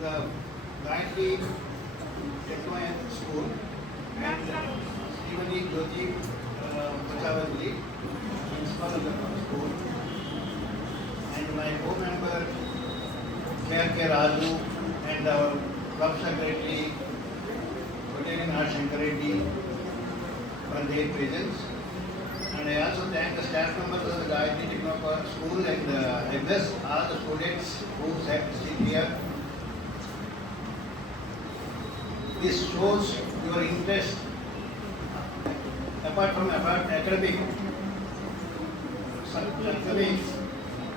the Gayatri Techno School and Srimati Jyoti Pachavali, principal of the school, and my co-member K.R.K. Raju and our club secretary Kottayeni R. Shankar Reddy for their presence. And I also thank the staff members of the Gayatri Techno School and I bless all the students who sat here. This shows your interest apart from academics.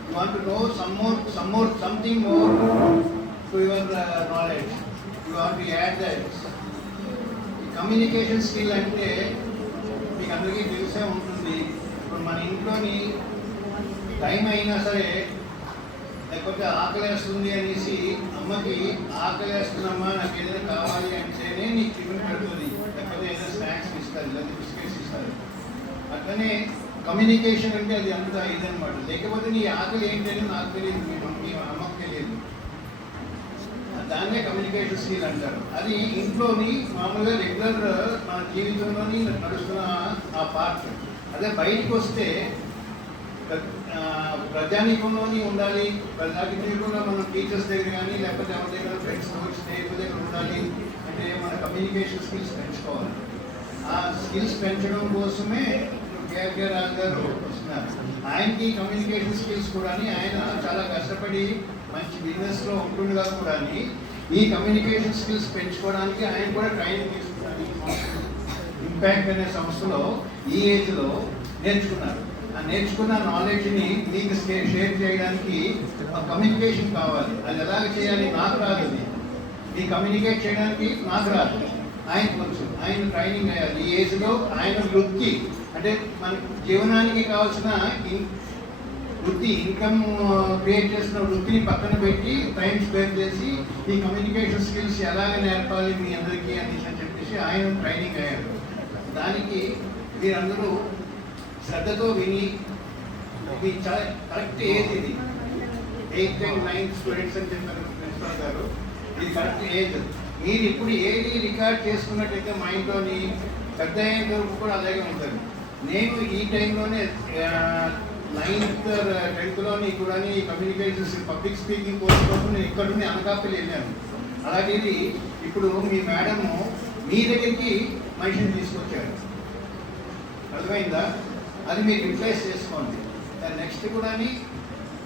You want to know something more to your knowledge. You want to add that. Communication skill అంటే మీకు అందరికీ తెలిసే ఉంటుంది. ఇప్పుడు మన ఇంట్లోని time అయినా సరే లేకపోతే ఆకలేస్తుంది అనేసి అమ్మకి ఆకలేస్తుందమ్మా నాకు ఏదైనా కావాలి అంటేనే నీకు టిఫిన్ పెడుతుంది, లేకపోతే ఏదైనా స్నాక్స్ ఇస్తారు లేదా బిస్కెట్స్ ఇస్తారు. అట్లనే కమ్యూనికేషన్ అంటే అది అంత ఇదనమాట. లేకపోతే నీ ఆకలి ఏంటని నాకు తెలియదు, మీ అమ్మకు తెలియదు. దాన్నే కమ్యూనికేషన్ స్కిల్ అంటారు. అది ఇంట్లోని మామూలుగా రెగ్యులర్ మన జీవితంలోని నడుస్తున్న ఆ పార్ట్. అదే బయటకు వస్తే ప్రజానీకంలోని ఉండాలి. ప్రజానీకంలో మనం టీచర్స్ దగ్గర కానీ లేకపోతే ఎవరి దగ్గర ఫ్రెండ్స్ స్నేహితుల దగ్గర ఉండాలి అంటే మన కమ్యూనికేషన్ స్కిల్స్ పెంచుకోవాలి. ఆ స్కిల్స్ పెంచడం కోసమే K.R.K. రాజు గారు వస్తున్నారు. ఆయనకి కమ్యూనికేషన్ స్కిల్స్ కూడా ఆయన చాలా కష్టపడి మంచి బిజినెస్లో ఉంటుండగా కూడా ఈ కమ్యూనికేషన్ స్కిల్స్ పెంచుకోవడానికి ఆయన కూడా ట్రైనింగ్ తీసుకున్నారు. ఇంపాక్ట్ అనే సంస్థలో ఈ ఏజ్లో నేర్చుకున్నారు. ఆ నేర్చుకున్న నాలెడ్జ్ని మీకు షేర్ చేయడానికి కమ్యూనికేషన్ కావాలి. అది ఎలాగ చేయాలి నాకు రాదు, ఈ కమ్యూనికేట్ చేయడానికి నాకు రాదు. ఆయన కొంచెం ఆయన ట్రైనింగ్ అయ్యాలి. ఈ ఏజ్లో ఆయన వృత్తి అంటే మన జీవనానికి కావాల్సిన వృత్తి ఇన్కమ్ క్రియేట్ చేసిన వృత్తిని పక్కన పెట్టి టైం స్పేర్ చేసి ఈ కమ్యూనికేషన్ స్కిల్స్ ఎలాగ నేర్పాలి మీ అందరికీ అనేసి అని చెప్పేసి ఆయన ట్రైనింగ్ అయ్యారు. దానికి మీరందరూ శ్రద్ధతో విని ఇది చాలా కరెక్ట్ ఏజ్, ఇది 8th and 9th స్టూడెంట్స్ అని చెప్పారు ప్రిన్సిపల్ గారు. ఇది కరెక్ట్ ఏజ్. మీరు ఇప్పుడు ఏది రికార్డ్ చేసుకున్నట్టయితే మైండ్లోని పెద్ద అయ్యేంత వరకు కూడా అలాగే ఉంటారు. నేను ఈ టైంలోనే 9th 10thలోని కూడా ఈ కమ్యూనికేషన్స్ పబ్లిక్ స్పీకింగ్ కోర్స్ కోసం నేను ఇక్కడ నుండి అనకాపల్లి వెళ్ళాను. అలాగే ఇది ఇప్పుడు మీ మేడము మీ దగ్గరికి మనిషిని తీసుకొచ్చారు. అర్థమైందా? అది మీరు రిప్లేస్ చేసుకోండి. నెక్స్ట్ కూడా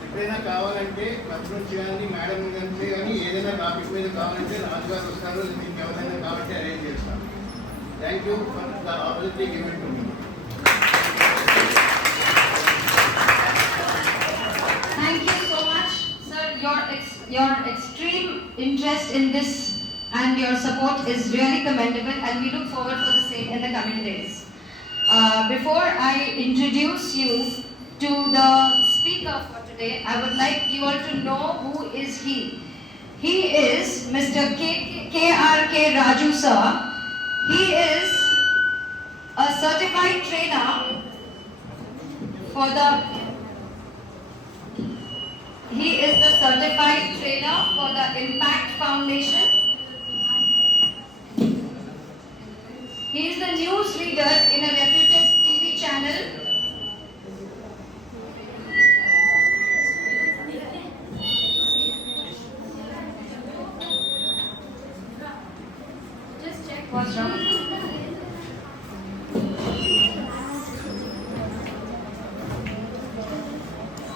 ఎప్పుడైనా కావాలంటే క్లబ్ నుంచి కానీ మేడం నుంచి కానీ ఏదైనా టాపిక్ మీద కావాలంటే రాజుగారు వస్తారు, మీకు ఎవరైనా కావాలంటే అరేంజ్ చేస్తాను. Thank you for the opportunity given to me. Thank you so much, sir. Your extreme interest in this and your support is really commendable, and we look forward for the same in the coming days. Before I introduce you to the speaker for today, I would like you all to know who is he. He is Mr. K.R.K. Raju sir. He is a certified trainer for the Impact Foundation. He is the news reader in a reputed TV channel. Just check what's wrong.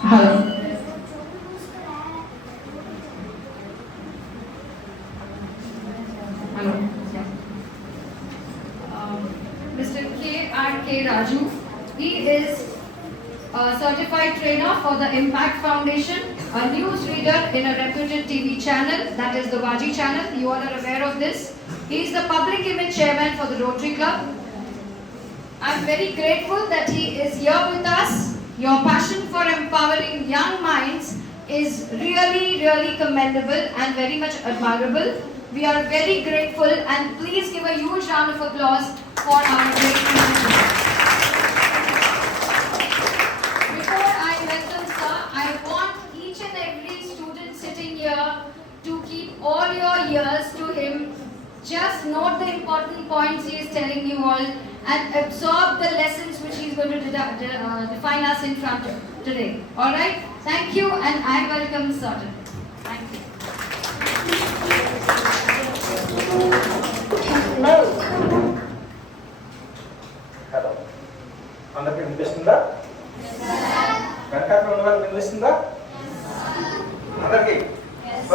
Hello. Hello. Yeah. Mr. K.R.K. Raju. He is a certified trainer for the Impact Foundation, a news reader in a reputed TV channel, that is the Vaji channel. You all are aware of this. He is the public image chairman for the Rotary Club. I am very grateful that he is here with us. Your passion for empowering young minds is really, really commendable and very much admirable. We are very grateful, and please give a huge round of applause for our great minister. Before I welcome sir, I want each and every student sitting here to keep all your ears to him. Just note the important points he is telling you all and absorb the lessons which he is going to define us in front of today. Alright? Thank you and I welcome Sartan. Thank you. Hello, అందరికి వినిపిస్తుందా? వెనకాల ఉన్న వాళ్ళకి వినిపిస్తుందా? అందరికి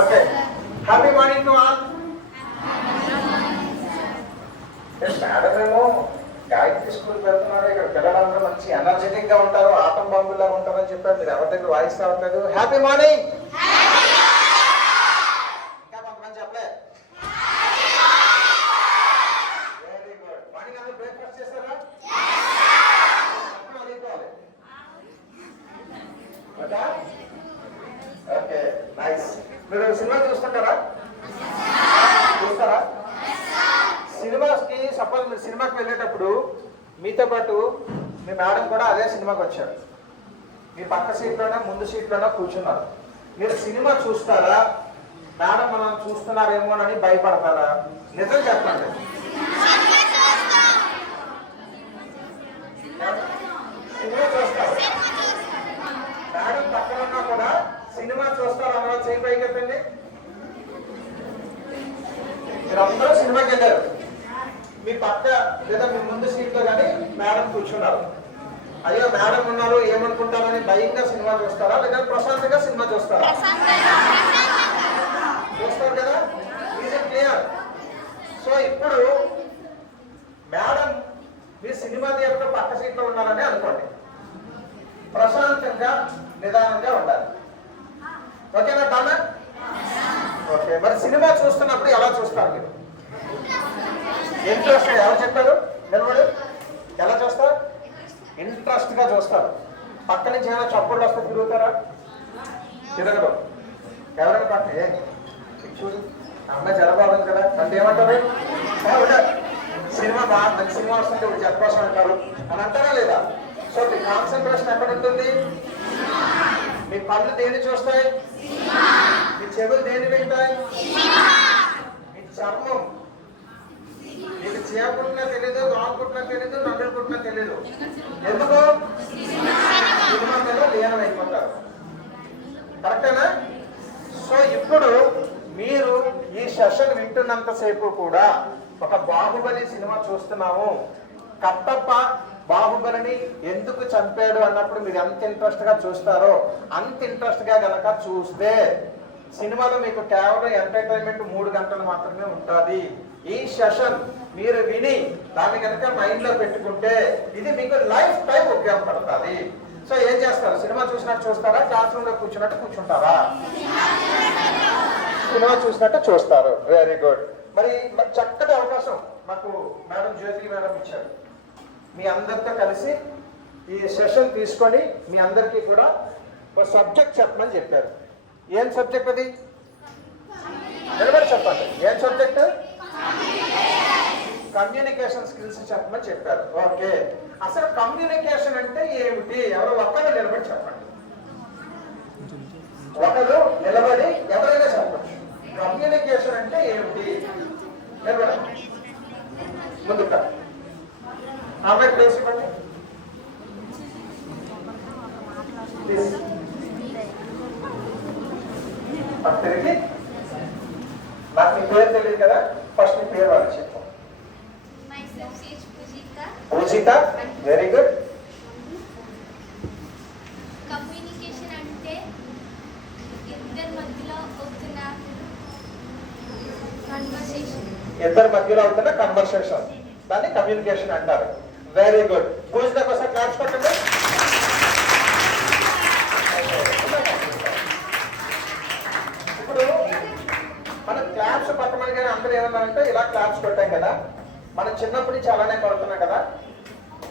okay. Happy morning to all. Madam ఏమో గాయత్రి స్కూల్కి వెళ్తున్నారు, ఇక్కడ పిల్లలందరూ మంచి ఎనర్జెటిక్ గా ఉంటారు, ఆటం బాంబుల్లా ఉంటారని చెప్పారు. మీరు ఎవరి దగ్గర వాయిస్ రావట్లేదు. Happy morning. ఇంకా కొంతమంది చెప్పలే. Very good. మార్నింగ్ అందరూ బ్రేక్ఫాస్ట్ చేస్తారా? Okay, nice. మీరు సినిమా చూస్తుంటారా? చూస్తారా? సినిమాకి సపోజ్ మీరు సినిమాకి వెళ్ళేటప్పుడు మీతో పాటు మీ మేడం కూడా అదే సినిమాకి వచ్చారు. మీ పక్క సీట్లోనే ముందు సీట్లోనే కూర్చున్నారు. మీరు సినిమా చూస్తారా? మేడం మనం చూస్తున్నారేమోనని భయపడతారా? నిజం చెప్పండి. సినిమా చూస్తారు. మేడం పక్కన ఉన్నా కూడా సినిమా చూస్తారు అన్న చేయి పైకి ఎత్తండి. మీరందరూ సినిమాకి వెళ్ళారు. మీ పక్క లేదా మీ ముందు సీట్లో కానీ మేడం కూర్చున్నారు. అయ్యో మేడం ఉన్నారు ఏమనుకుంటారని భయంగా సినిమా చూస్తారా లేదా ప్రశాంతంగా సినిమా చూస్తారా? చూస్తారు కదా. Is it clear? సో ఇప్పుడు మేడం మీరు సినిమా థియేటర్ పక్క సీట్లో ఉన్నారని అనుకోండి. ప్రశాంతంగా నిదానంగా ఉండాలి. ఓకేనా తానా? ఓకే. మరి సినిమా చూస్తున్నప్పుడు ఎలా చూస్తారు మీరు? ఇంట్రెస్ట్ ఎవరు చెప్పారు? నిలబడి ఎలా చూస్తారు? ఇంట్రెస్ట్ గా చూస్తారు. పక్క నుంచి ఏమైనా చప్పుళ్ళు వస్తే తిరుగుతారా? తిరగదు. ఎవరైనా పక్క చూడు అమ్మాయి జరబాబు కదా అంటే ఏమంటారు? సినిమా బాగా మంచి సినిమా వస్తుంటే ఇప్పుడు చెప్పకోసం అంటారు అని అంటారా లేదా? సో మీ కాన్సన్ట్రేషన్ ఎక్కడ ఉంటుంది? మీ కళ్ళు దేన్ని చూస్తాయి? మీ చెవులు దేన్ని వింటాయి? మీ చర్మం మీకు చేయకుట్టినా తెలీదు, దోమకుట్టినా తెలీదు, నవ్వులు కుట్టినా తెలీదు. ఎందుకు? సినిమా మీద లీనమైపోతారు. కరెక్టేనా? సో ఇప్పుడు మీరు ఈ సెషన్ వింటున్నంతసేపు కూడా ఒక బాహుబలి సినిమా చూస్తున్నాము, కట్టప్ప బాహుబలిని ఎందుకు చంపాడు అన్నప్పుడు మీరు ఎంత ఇంట్రెస్ట్ గా చూస్తారో అంత ఇంట్రెస్ట్ గా గనక చూస్తే సినిమాలో మీకు కేవలం ఎంటర్టైన్మెంట్ 3 గంటలు మాత్రమే ఉంటుంది. ఈ సెషన్ మీరు విని దాన్ని కనుక మైండ్ లో పెట్టుకుంటే ఇది మీకు లైఫ్ టైం ఉపయోగపడుతుంది. సో ఏం చేస్తారు? సినిమా చూసినట్టు చూస్తారా? క్లాస్ రూమ్ లో కూర్చున్నట్టు కూర్చుంటారా? సినిమా చూసినట్టు చూస్తారు. Very good. మరి చక్కటి అవకాశం మాకు మేడం జ్యోతి మేడం ఇచ్చారు. మీ అందరితో కలిసి ఈ సెషన్ తీసుకొని మీ అందరికీ కూడా ఒక సబ్జెక్ట్ చెప్పమని చెప్పారు. ఏం సబ్జెక్ట్ అది? నిలబడి చెప్పండి. ఏం సబ్జెక్ట్? కమ్యూనికేషన్ స్కిల్స్ చెప్పమని చెప్పారు. ఓకే. అసలు కమ్యూనికేషన్ అంటే ఏమిటి? ఎవరో ఒక్కరు నిలబడి చెప్పండి. ఒకరు నిలబడి ఎవరైనా చెప్పండి. కమ్యూనికేషన్ అంటే ఏమిటి? నిలబడండి. ముందుగా ఆమె ప్లేస్ ఇవ్వండి ప్లీజ్. తిరిగి నాకు మీ పేరు తెలియదు కదా, ఫస్ట్ మీ పేరు వాళ్ళు చెప్పు. పూజిత. Very good. కమ్యూనికేషన్ అంటే ఇద్దరి మధ్యలో అవుతున్న కన్వర్సేషన్, దాన్ని కమ్యూనికేషన్ అంటారు. Very good. పూజిత కోసం క్లాప్స్ కొట్టండి. ఇప్పుడు మనం క్లాప్స్ కొట్టమని కానీ అందరూ ఏమన్నారంటే ఇలా క్లాప్స్ కొట్టాం కదా, మనం చిన్నప్పటి నుంచి అలానే కొడుతున్నాం కదా.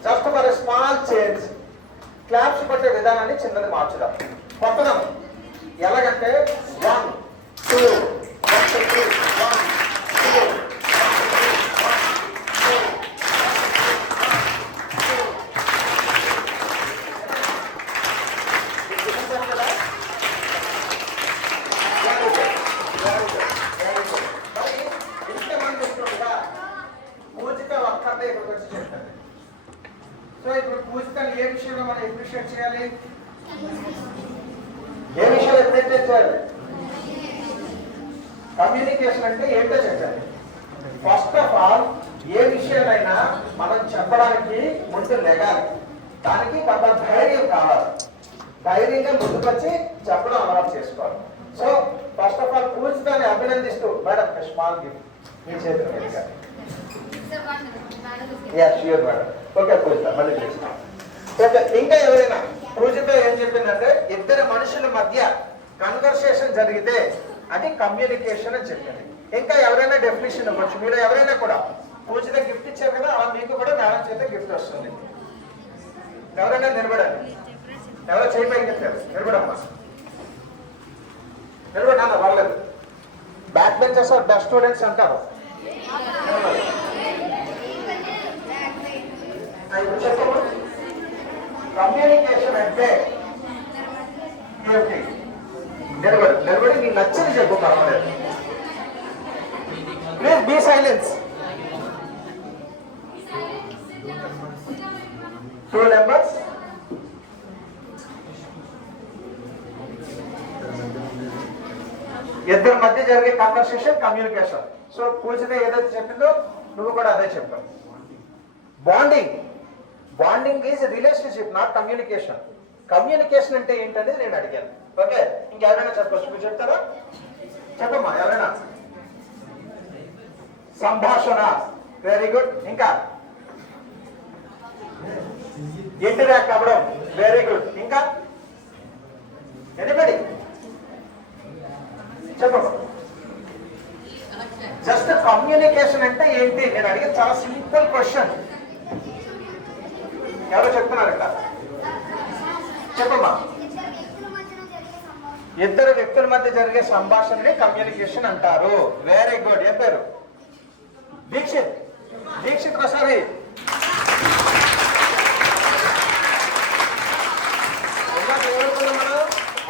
Just for small change claps కొట్టే విధానాన్ని చిన్నది మార్చుదాం. కొట్టడం ఎలాగంటే 1 2 1 2 3 1 2 Very good. కమ్యూనికేషన్ అంటే ఏంటో చెప్పండి. ఫస్ట్ ఆఫ్ ఆల్ ఏ విషయాలైనా మనం చెప్పడానికి ముందు లెగాలి, దానికి కొంత ధైర్యం కావాలి. ధైర్యంగా ముందుకొచ్చి చెప్పడం అలవాటు చేసుకోవాలి. సో ఫస్ట్ ఆఫ్ ఆల్ పూజితాన్ని అభినందిస్తూ మేడం స్మాల్ గిఫ్ట్ మీ చేతుల మీదుగా. Sure madam. ఓకే పూజిత మళ్ళీ చేస్తాం. ఓకే, ఇంకా ఎవరైనా పూజిత ఏం చెప్పిందంటే ఇద్దరు మనుషుల మధ్య కన్వర్సేషన్ జరిగితే అది కమ్యూనికేషన్ అని చెప్పింది. ఇంకా ఎవరైనా డెఫినేషన్ ఇవ్వచ్చు. మీరు ఎవరైనా కూడా పూజిత గిఫ్ట్ ఇచ్చారు కదా, అలా మీకు కూడా మేడం చేత గిఫ్ట్ వస్తుంది. ఎవరైనా నిలబడండి. ఎవరో చేయి పైకి చెప్పారు, నిలబడమ్మా. నిలబడి అన్న వాళ్ళదు. Back benchers are best students అంటారు. కమ్యూనికేషన్ అంటే ఏమిటి? నిలబడి నిలబడి నీకు నచ్చింది చెప్పు, పర్వాలేదు. Please be silence. 2 నెంబర్స్. ఇద్దరి మధ్య జరిగే కన్వర్సేషన్ కమ్యూనికేషన్. సో పూజిత ఏదైతే చెప్పిందో నువ్వు కూడా అదే చెప్పావు. Bonding. Bonding is relationship, not communication. Communication అంటే ఏంటనేది నేను అడిగాను. ఓకే, ఇంకెవరైనా చెప్పచ్చు. మీరు చెప్తారా? చెప్పమ్మా ఎవరైనా. సంభాషణ. Very good. ఇంకా ఇంటరాక్ట్ అవ్వడం. Very good. ఇంకా ఎనిబడి చెప్పమ్మా. జస్ట్ కమ్యూనికేషన్ అంటే ఏంటి నేను అడిగిన చాలా సింపుల్ క్వశ్చన్. ఎవరో చెప్తున్నారు ఇక్కడ, చెప్పమ్మా. ఇద్దరు వ్యక్తుల మధ్య జరిగే సంభాషణని కమ్యూనికేషన్ అంటారు. Very good. ఏం పేరు? దీక్షిత్. దీక్షిత్ ప్రసారి. మనం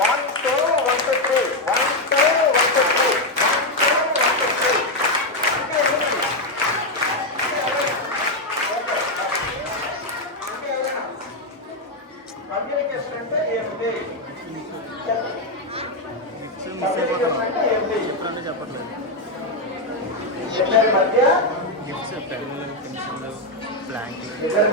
1 2 1 2 3 1 2 1 2 3 1 2 1 2 3. కమ్యూనికేషన్ అంటే ఏమిటి? కమ్యూనికేషన్ అంటే ఏమిటి? చెప్పట్లేదు. ఇద్దరి మధ్య గిఫ్ట్స్ పెన్నులు, పెన్సిళ్ళు, బ్లాంక్లు. ఇద్దరి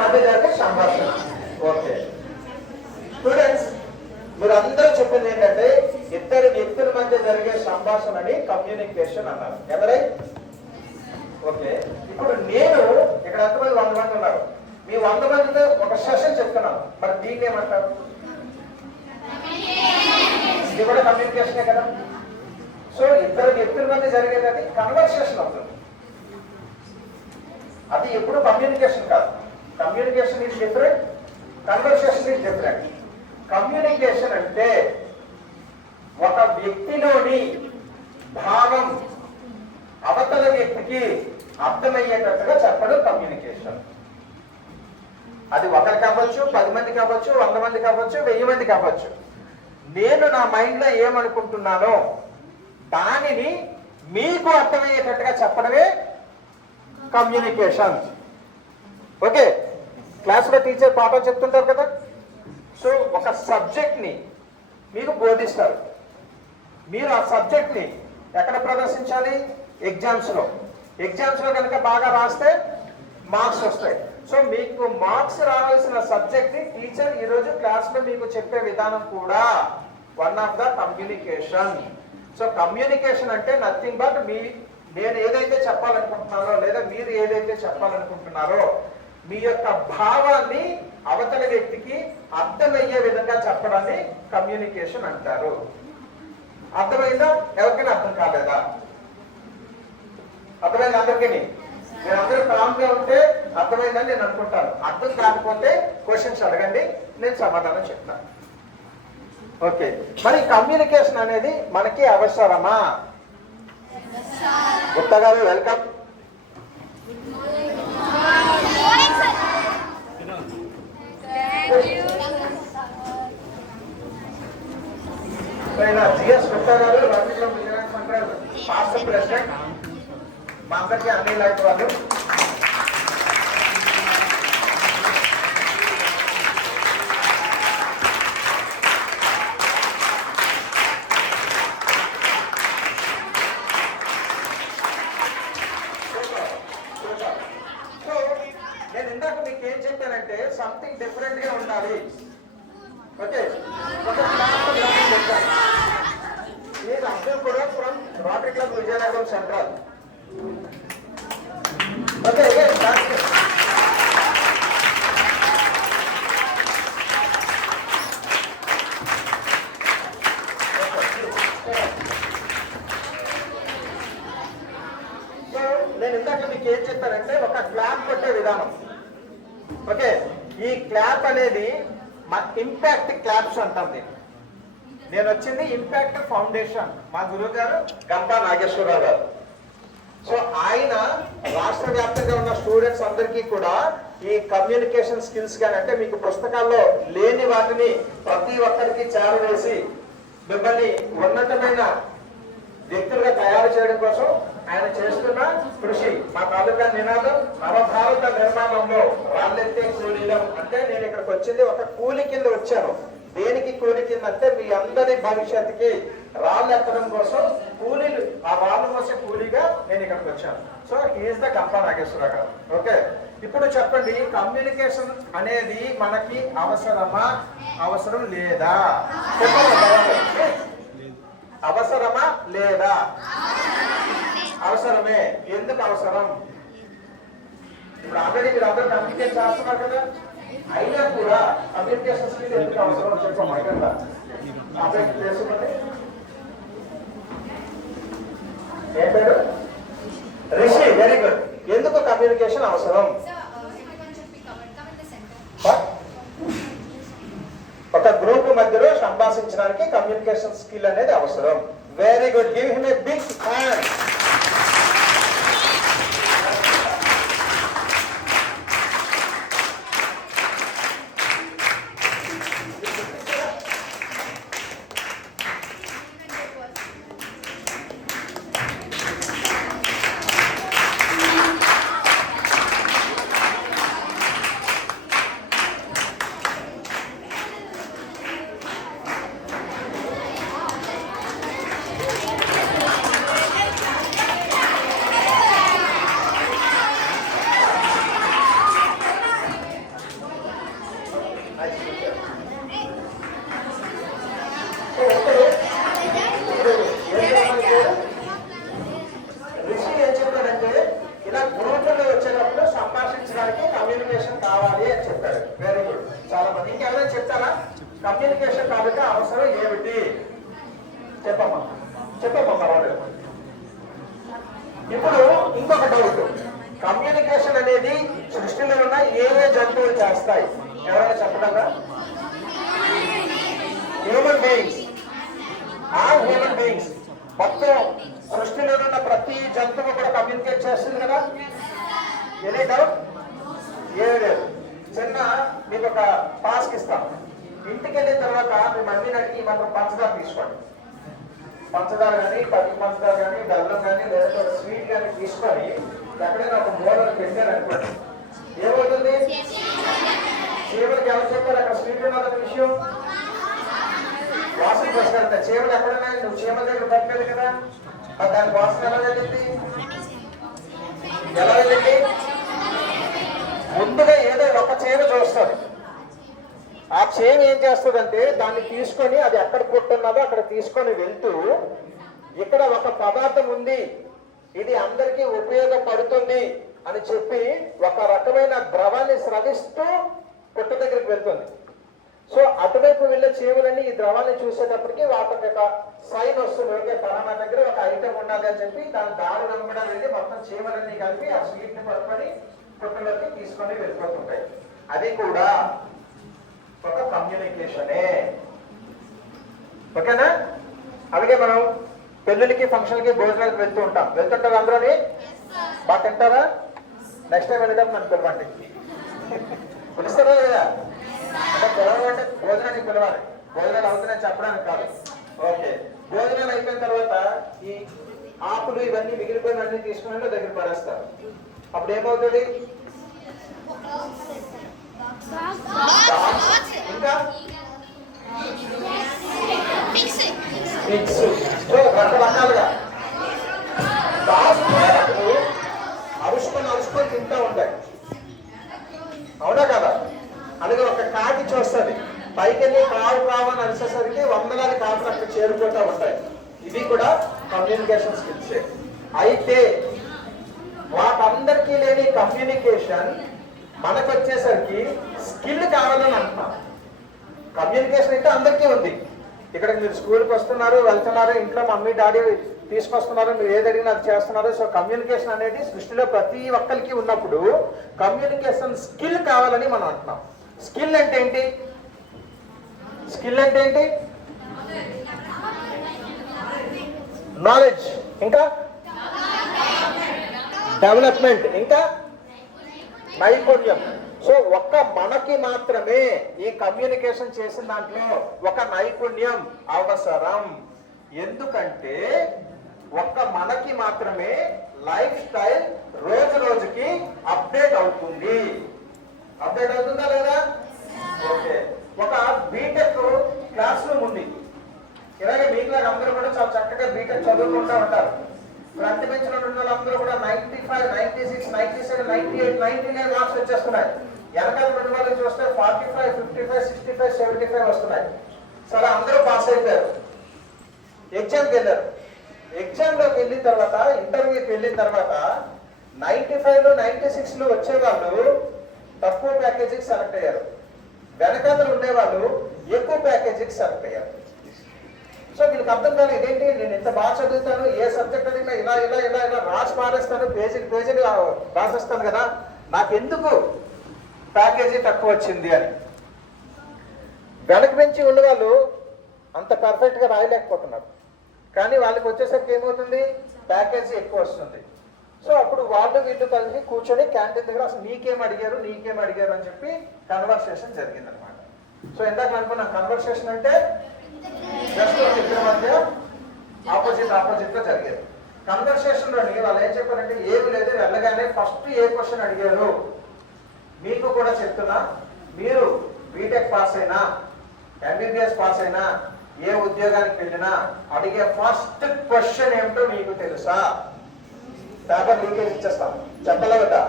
మధ్య జరిగే సంభాషణ. ఓకే స్టూడెంట్స్, మీరు అందరూ చెప్పింది ఏంటంటే ఇద్దరు వ్యక్తుల మధ్య జరిగే సంభాషణని కమ్యూనికేషన్ అన్నారు. ఎవరై? ఓకే, ఇప్పుడు నేను ఇక్కడ ఎంతమంది 100 మంది ఉన్నారు. మీ 100 మందితో ఒక సెషన్ చెప్తున్నాను. మరి దీన్ని ఏమంటారు? ఇది కూడా కమ్యూనికేషనే కదా. సో ఇద్దరు వ్యక్తుల మధ్య జరిగేది అది కన్వర్సేషన్ అవుతుంది. అది ఎప్పుడు కమ్యూనికేషన్ కాదు. Communication is different, conversation is different. Communication అంటే ఒక వ్యక్తిలోని భావం అవతల వ్యక్తికి అర్థమయ్యేటట్టుగా చెప్పడం కమ్యూనికేషన్. అది ఒకరికి కావచ్చు, 10 మంది కావచ్చు, 100 మంది కావచ్చు, 1000 మంది కావచ్చు. నేను నా మైండ్ లో ఏమనుకుంటున్నానో దానిని మీకు అర్థమయ్యేటట్టుగా చెప్పడమే కమ్యూనికేషన్. ఓకే, క్లాస్లో టీచర్ పాఠం చెప్తుంటారు కదా. సో ఒక సబ్జెక్ట్ ని మీకు బోధిస్తారు. మీరు ఆ సబ్జెక్ట్ ని ఎక్కడ ప్రదర్శించాలి? ఎగ్జామ్స్ లో. ఎగ్జామ్స్ లో కనుక బాగా రాస్తే మార్క్స్ వస్తాయి. సో మీకు మార్క్స్ రావాల్సిన సబ్జెక్ట్ ని టీచర్ ఈరోజు క్లాస్ లో మీకు చెప్పే విధానం కూడా one of the communication. So communication అంటే నథింగ్ బట్ నేను ఏదైతే చెప్పాలనుకుంటున్నారో లేదా మీరు ఏదైతే చెప్పాలనుకుంటున్నారో మీ యొక్క భావాన్ని అవతల వ్యక్తికి అర్థమయ్యే విధంగా చెప్పడాన్ని కమ్యూనికేషన్ అంటారు. అర్థమైందా? ఎవరికైనా అర్థం కాలేదా? అర్థమైంది అందరికీ? నేను అందరూ కామ్గా ఉంటే అర్థమైందని నేను అనుకుంటాను. అర్థం కాకపోతే క్వశ్చన్స్ అడగండి, నేను సమాధానం చెప్తాను. ఓకే, మరి కమ్యూనికేషన్ అనేది మనకి అవసరమా? గుప్తా గారు వెల్కమ్. జిఎస్ గుప్తా గారు పాస్ట్ ప్రెసిడెంట్, మా అందరికీ అన్ని లాంటి వాళ్ళు. ఒక క్లాప్ గ్రౌండ్ పెట్టాలి. ఈ అబ్దుల్ కూడా from rotary club Vizianagaram central. Okay నేను ఇందాక మీకు ఏం చెప్పానంటే ఒక క్లాప్ కొట్టే విధానం. ఓకే, ఈ క్లాప్ అనేది ఇంపాక్ట్ క్లాప్స్ అంటాం దీన్ని. నేను వచ్చింది ఇంపాక్ట్ ఫౌండేషన్, మా గురువు గారు గంపా నాగేశ్వరరావు గారు. సో ఆయన రాష్ట్ర వ్యాప్తంగా ఉన్న స్టూడెంట్స్ అందరికీ కూడా ఈ కమ్యూనికేషన్ స్కిల్స్ కానీ అంటే మీకు పుస్తకాల్లో లేని వాటిని ప్రతి ఒక్కరికి చేరవేసి మిమ్మల్ని ఉన్నతమైన వ్యక్తులుగా తయారు చేయడం కోసం ఆయన చేస్తున్న కృషి. మా తాలూకా నినాదం నవభారత నిర్మాణంలో రాళ్ళెత్తే కూలీలం. అంటే నేను ఇక్కడికి వచ్చింది ఒక కూలి కింద వచ్చాను. దేనికి కూలి కింద అంటే మీ అందరి భవిష్యత్తుకి రాళ్ళు ఎత్తడం కోసం కూలీలు, ఆ రాళ్ళు మోసే కూలీగా నేను ఇక్కడికి వచ్చాను. So he is the Gampa Nageswararao గారు. ఓకే, ఇప్పుడు చెప్పండి, కమ్యూనికేషన్ అనేది మనకి అవసరమా అవసరం లేదా? చెప్పండి, అవసరమా లేదా? అవసరమే. ఎందుకు అవసరం? ఇప్పుడు ఆల్రెడీ మీరు అందరూ కమ్యూనికేట్ చేస్తున్నారు కదా, అయినా కూడా కమ్యూనికేషన్ స్కిల్ ఎందుకు అవసరం చెప్పండి. అప్డేట్ చేసుకోండి. ఏం పేరు? రిషి. Very good. ఎందుకు కమ్యూనికేషన్ అవసరం? ఒక గ్రూప్ మధ్యలో సంభాషించడానికి కమ్యూనికేషన్ స్కిల్ అనేది అవసరం. Very good. Give him a big hand. Rishi ఏం చెప్పాడంటే ఇలా గ్రూపుల్లో వచ్చేటప్పుడు సంభాషించడానికి కమ్యూనికేషన్ కావాలి అని చెప్పాడు. Very good. చాలా మంది ఇంకెవరైనా చెప్తారా? కమ్యూనికేషన్ కాబట్టి అవసరం ఏమిటి? చెప్పమ్మా పర్వాలేదు. ఇప్పుడు ఇంకొక డౌట్, కమ్యూనికేషన్ అనేది సృష్టిలో ఉన్న ఏ జంతువులు చేస్తాయి? ఎవరైనా చెప్పగలరా? Human beings. హ్యూమన్ బీయింగ్స్ మొత్తం సృష్టిలో ఉన్న ప్రతి జంతువు కూడా కమ్యూనికేట్ చేస్తుంది కదా. Any doubt? ఏమీ లేదు. చిన్న మీకు ఒక టాస్క్ ఇస్తాం. ఇంటికి వెళ్ళిన తర్వాత మీ మమ్మీని అడిగి మాత్రం పంచదార తీసుకోండి. పంచదార కానీ, పచ్చి పంచదార కానీ, బెల్లం కానీ, లేదా స్వీట్ కానీ తీసుకొని ఎక్కడైనా ఒక మూలను పెట్టారనుకోండి, ఏమవుతుంది? చీమలకి ఎవరు చెప్పారు అక్కడ స్వీట్ ఉన్నదన్న విషయం? వాసన వస్తారంట. చీమలు ఎక్కడన్నా నువ్వు చీమల దగ్గర పట్టుకెళ్ళి కదా, దాని వాసన ఎలా వెళ్ళింది? ముందుగా ఏదో ఒక చీమ చూస్తుంది. ఆ చీమ ఏం చేస్తుందంటే దాన్ని తీసుకొని అది ఎక్కడ పుట్టున్నదో అక్కడ తీసుకొని వెళ్తూ ఇక్కడ ఒక పదార్థం ఉంది, ఇది అందరికీ ఉపయోగపడుతుంది అని చెప్పి ఒక రకమైన ద్రవాన్ని స్రవిస్తూ పుట్ట దగ్గరికి వెళ్తుంది. సో అటువైపు వెళ్ళే చీమలన్నీ ఈ ద్రవాన్ని చూసేటప్పటికి వాటికి ఒక సైన్ వస్తుంది, ఓకే పలానా దగ్గర ఒక ఐటమ్ ఉన్నది అని చెప్పి దాని దారి వెంబడి వెళ్ళి మొత్తం చీమలన్నీ కలిపి ఆ స్వీట్ ని పట్టుకొని పుట్టలోకి తీసుకొని వెళ్ళిపోతుంటాయి. అది కూడా ఒక కమ్యూనికేషనే. ఓకేనా? అలాగే మనం పెళ్ళిళ్ళకి ఫంక్షన్కి భోజనాలకు వెళ్తుంటారు అందరూ బాగా తింటారా? నెక్స్ట్ టైం వెళ్ళేటప్పుడు నన్ను పిలవండి. పిలుస్తారా లేదా? అంటే పిలవాలంటే భోజనానికి పిలవాలి. భోజనాలు అవుతున్నాయని చెప్పడానికి కాదు. ఓకే, భోజనాలు అయిపోయిన తర్వాత ఈ ఆకులు ఇవన్నీ మిగిలిపోయిన అన్ని తీసుకుని దగ్గర పడేస్తారు. అప్పుడు ఏమవుతుంది? ఇంకా రకరకాలుగా అరుచుకొని తింటూ ఉంటాయి. అవునా కదా? అలాగే ఒక కాకి చూస్తుంది, పైకి పైకి వెళ్ళి కావు అని అరిసేసరికి వందలాది కాపులు అక్కడ చేరుకుంటూ ఉంటాయి. ఇవి కూడా కమ్యూనికేషన్ స్కిల్స్. అయితే వాటందరికీ లేని కమ్యూనికేషన్ మనకు వచ్చేసరికి స్కిల్ కావాలని అంటున్నాం. కమ్యూనికేషన్ అయితే అందరికీ ఉంది. ఇక్కడ మీరు స్కూల్కి వస్తున్నారు, వెళ్తున్నారు, ఇంట్లో మమ్మీ డాడీ తీసుకొస్తున్నారు, మీరు ఏది అడిగినా అది చేస్తున్నారు. సో కమ్యూనికేషన్ అనేది సృష్టిలో ప్రతి ఒక్కరికి ఉన్నప్పుడు కమ్యూనికేషన్ స్కిల్ కావాలని మనం అంటున్నాం. స్కిల్ అంటే ఏంటి? స్కిల్ అంటే ఏంటి? నాలెడ్జ్, ఇంకా డెవలప్మెంట్, ఇంకా నైపుణ్యం. సో ఒక్క మనకి మాత్రమే ఈ కమ్యూనికేషన్ చేసిన దాంట్లో ఒక నైపుణ్యం అవసరం. ఎందుకంటే ఒక్క మనకి మాత్రమే లైఫ్ స్టైల్ రోజు రోజుకి అప్డేట్ అవుతుంది. అప్డేట్ అవుతుందా లేదా? ఓకే. ఒక బీటెక్ క్లాస్ రూమ్ ఉంది. ఇలాగే మీకులాగా అందరూ కూడా చాలా చక్కగా బీటెక్ చదువుకుంటూ ఉంటారు. ఫ్రంట్ బెంచ్ లో ఉన్న వాళ్ళందరూ కూడా 95, 96, 97, 98, 99 మార్క్స్ వచ్చేస్తున్నాయి. వెనకాల రెండు వాళ్ళు చూస్తే 45, 55, 65, 75 వస్తున్నాయి. సరే, అందరూ పాస్ అయిపోయారు. ఎగ్జామ్కి వెళ్ళారు. ఎగ్జామ్లోకి వెళ్ళిన తర్వాత, ఇంటర్వ్యూకి వెళ్ళిన తర్వాత 95లో 96లో వచ్చేవాళ్ళు తక్కువ ప్యాకేజీకి సెలెక్ట్ అయ్యారు. వెనకాల ఉండేవాళ్ళు ఎక్కువ ప్యాకేజీకి సెలెక్ట్ అయ్యారు. సో వీళ్ళకి అర్థం కాదు, ఇదేంటి నేను ఇంత బాగా చదువుతాను, ఏ సబ్జెక్ట్ అడిగినా ఇలా ఇలా ఇలా ఇలా రాసి మారేస్తాను, పేజీలు రాసేస్తాను కదా, నాకెందుకు ప్యాకేజీ తక్కువ వచ్చింది అని. వెనక నుంచి ఉన్నవాళ్ళు అంత పర్ఫెక్ట్గా రాయలేకపోతున్నారు. కానీ వాళ్ళకి వచ్చేసరికి ఏమవుతుంది? ప్యాకేజీ ఎక్కువ వస్తుంది. సో అప్పుడు వాళ్ళు వీళ్ళు కలిసి కూర్చొని క్యాంటీన్ దగ్గర అసలు నీకేం అడిగారు అని చెప్పి కన్వర్సేషన్ జరిగింది అనమాట. సో ఇందాక అనుకున్నాం, కన్వర్సేషన్ అంటే జస్ట్ ఇద్దరి మధ్య ఆపోజిట్ గా జరిగేది. కన్వర్సేషన్ లోని వాళ్ళు ఏం చెప్పారంటే, ఏమి లేదు, వెళ్ళగానే ఫస్ట్ ఏ క్వశ్చన్ అడిగారు మీకు కూడా చెప్తున్నా, మీరు బీటెక్ పాస్ అయినా ఎంబీబీఎస్ పాస్ అయినా ఏ ఉద్యోగానికి వెళ్ళినా అడిగే ఫస్ట్ క్వశ్చన్ ఏమిటో మీకు తెలుసా? పేపర్ లీకేజ్ ఇచ్చేస్తాం, చెప్పలే కదా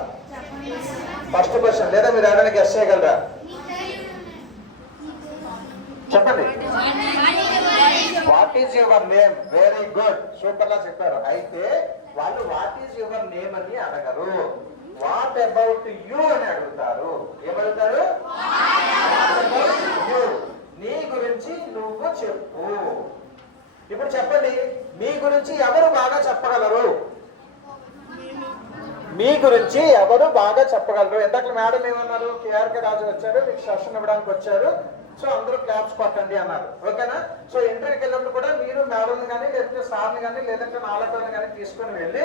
ఫస్ట్ క్వశ్చన్. లేదా మీరు ఎవరైనా గెస్ చేయగలరా? చెప్పండి. What is your name? Very good, super గా చెప్పారు. అయితే వాళ్ళు వాట్ ఈజ్ యువర్ నేమ్ అని అడగరు, వాట్ అబౌట్ యూ అని అడుగుతారు. ఏమడుగుతారు? నీ గురించి నువ్వు చెప్పు. ఇప్పుడు చెప్పండి, మీ గురించి ఎవరు బాగా చెప్పగలరు? మీ గురించి ఎవరు బాగా చెప్పగలరు? ఇందాక మేడం ఏమన్నారు? కేఆర్కే రాజు వచ్చారు, మీకు సెషన్ ఇవ్వడానికి వచ్చారు, సో అందరూ క్లాప్స్ కొట్టండి అన్నారు. ఓకేనా? సో ఇంటర్వ్యూకి వెళ్ళినప్పుడు కూడా మీరు మేడం కానీ లేదంటే సార్ని కానీ లేదంటే నాలుగుని కానీ తీసుకుని వెళ్ళి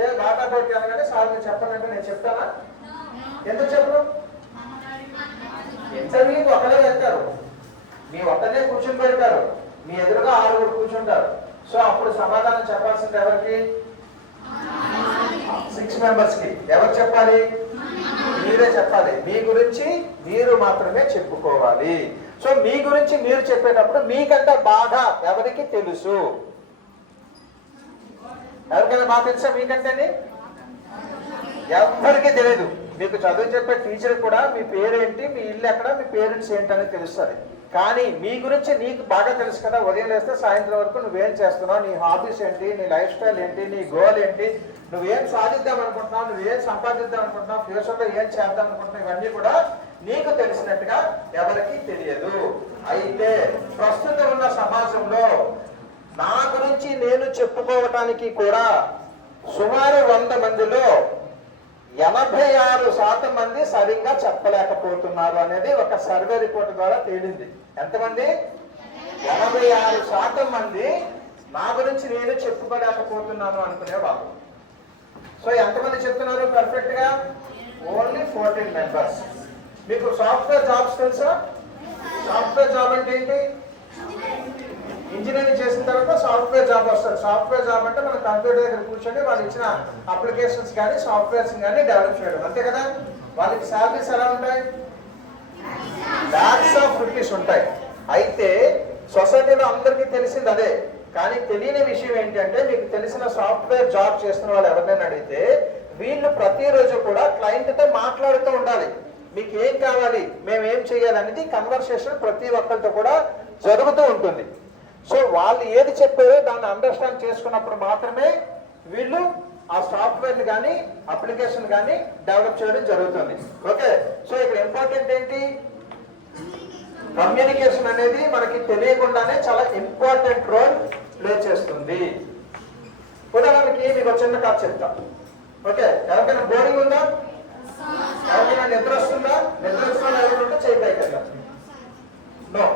ఏ డాటా బోర్డు కానీ సార్ మీరు చెప్పనంటే నేను చెప్తానా? ఎందుకు చెప్పరు? ఇంటర్వ్యూకి ఒకరే వెళ్తారు, మీ ఒక్కనే కూర్చుని పెడతారు, మీ ఎదురుగా 6 కూర్చుంటారు. సో అప్పుడు సమాధానం చెప్పాల్సింది ఎవరికి? 6 మెంబర్స్ కి. ఎవరు చెప్పాలి? మీరే చెప్పాలి. మీ గురించి మీరు మాత్రమే చెప్పుకోవాలి. సో మీ గురించి మీరు చెప్పేటప్పుడు మీకంటే బాగా ఎవరికి తెలుసు? ఎవరికైనా బాగా తెలుసా మీకంటేని? ఎవరికి తెలియదు. మీకు చదువు చెప్పే టీచర్ కూడా మీ పేరేంటి, మీ ఇల్లు ఎక్కడ, మీ పేరెంట్స్ ఏంటని తెలుస్తుంది. కానీ మీ గురించి నీకు బాగా తెలుసు కదా. ఉదయం లేస్తే సాయంత్రం వరకు నువ్వేం చేస్తున్నావు, నీ హాబీస్ ఏంటి, నీ లైఫ్ స్టైల్ ఏంటి, నీ గోల్ ఏంటి, నువ్వేం సాధిద్దాం అనుకుంటున్నావు, నువ్వేం సంపాదిద్దాం అనుకుంటున్నావు, ఫ్యూచర్లో ఏం చేద్దాం అనుకుంటున్నావు, ఇవన్నీ కూడా నీకు తెలిసినట్టుగా ఎవరికి తెలియదు. అయితే ప్రస్తుతం ఉన్న సమాజంలో నా గురించి నేను చెప్పుకోవటానికి కూడా సుమారు 100 మందిలో 86% మంది సరిగ్గా చెప్పలేకపోతున్నారు అనేది ఒక సర్వే రిపోర్ట్ ద్వారా తేలింది. ఎంతమంది? 86% మంది నా గురించి నేను చెప్పుకోలేకపోతున్నాను అనుకునేవాళ్ళు. సో ఎంతమంది చెప్తున్నారు పర్ఫెక్ట్ గా? Only 14 members. మీకు సాఫ్ట్వేర్ జాబ్స్ తెలుసా? సాఫ్ట్వేర్ జాబ్ అంటే ఏంటి? ఇంజనీరింగ్ చేసిన తర్వాత సాఫ్ట్వేర్ జాబ్ వస్తుంది. సాఫ్ట్వేర్ జాబ్ అంటే మన కంప్యూటర్ దగ్గర కూర్చొని వాళ్ళు ఇచ్చిన అప్లికేషన్స్ కానీ సాఫ్ట్వేర్స్ కానీ డెవలప్ చేయడం, అంతే కదా. వాళ్ళకి శాలరీస్ ఎలా ఉంటాయి? లాక్స్ ఆఫ్ రూపీస్ ఉంటాయి. అయితే సొసైటీలో అందరికీ తెలిసింది అదే. కానీ తెలియని విషయం ఏంటంటే, మీకు తెలిసిన సాఫ్ట్వేర్ జాబ్ చేస్తున్న వాళ్ళు ఎవరినైనా అడిగితే వీళ్ళు ప్రతిరోజు కూడా క్లయింట్తో మాట్లాడుతూ ఉండాలి. మీకు ఏం కావాలి, మేము ఏం చేయాలి అనేది కన్వర్సేషన్ ప్రతి ఒక్కరితో కూడా జరుగుతూ ఉంటుంది. సో వాళ్ళు ఏది చెప్పారో దాన్ని అండర్స్టాండ్ చేసుకున్నప్పుడు మాత్రమే వీళ్ళు ఆ సాఫ్ట్వేర్ని కానీ అప్లికేషన్ కానీ డెవలప్ చేయడం జరుగుతుంది. ఓకే, సో ఇక్కడ ఇంపార్టెంట్ ఏంటి, కమ్యూనికేషన్ అనేది మనకి తెలియకుండానే చాలా ఇంపార్టెంట్ రోల్ ప్లే చేస్తుంది. ఉదాహరణకి మీకు ఒక చిన్న కథ చెప్తా. ఓకే, ఎవరికైనా బోరింగ్ ఉందా, ఎవరికైనా నిద్ర వస్తుందా, నిద్ర వస్తున్నా ఎవరుంటే చేయి కదా. No,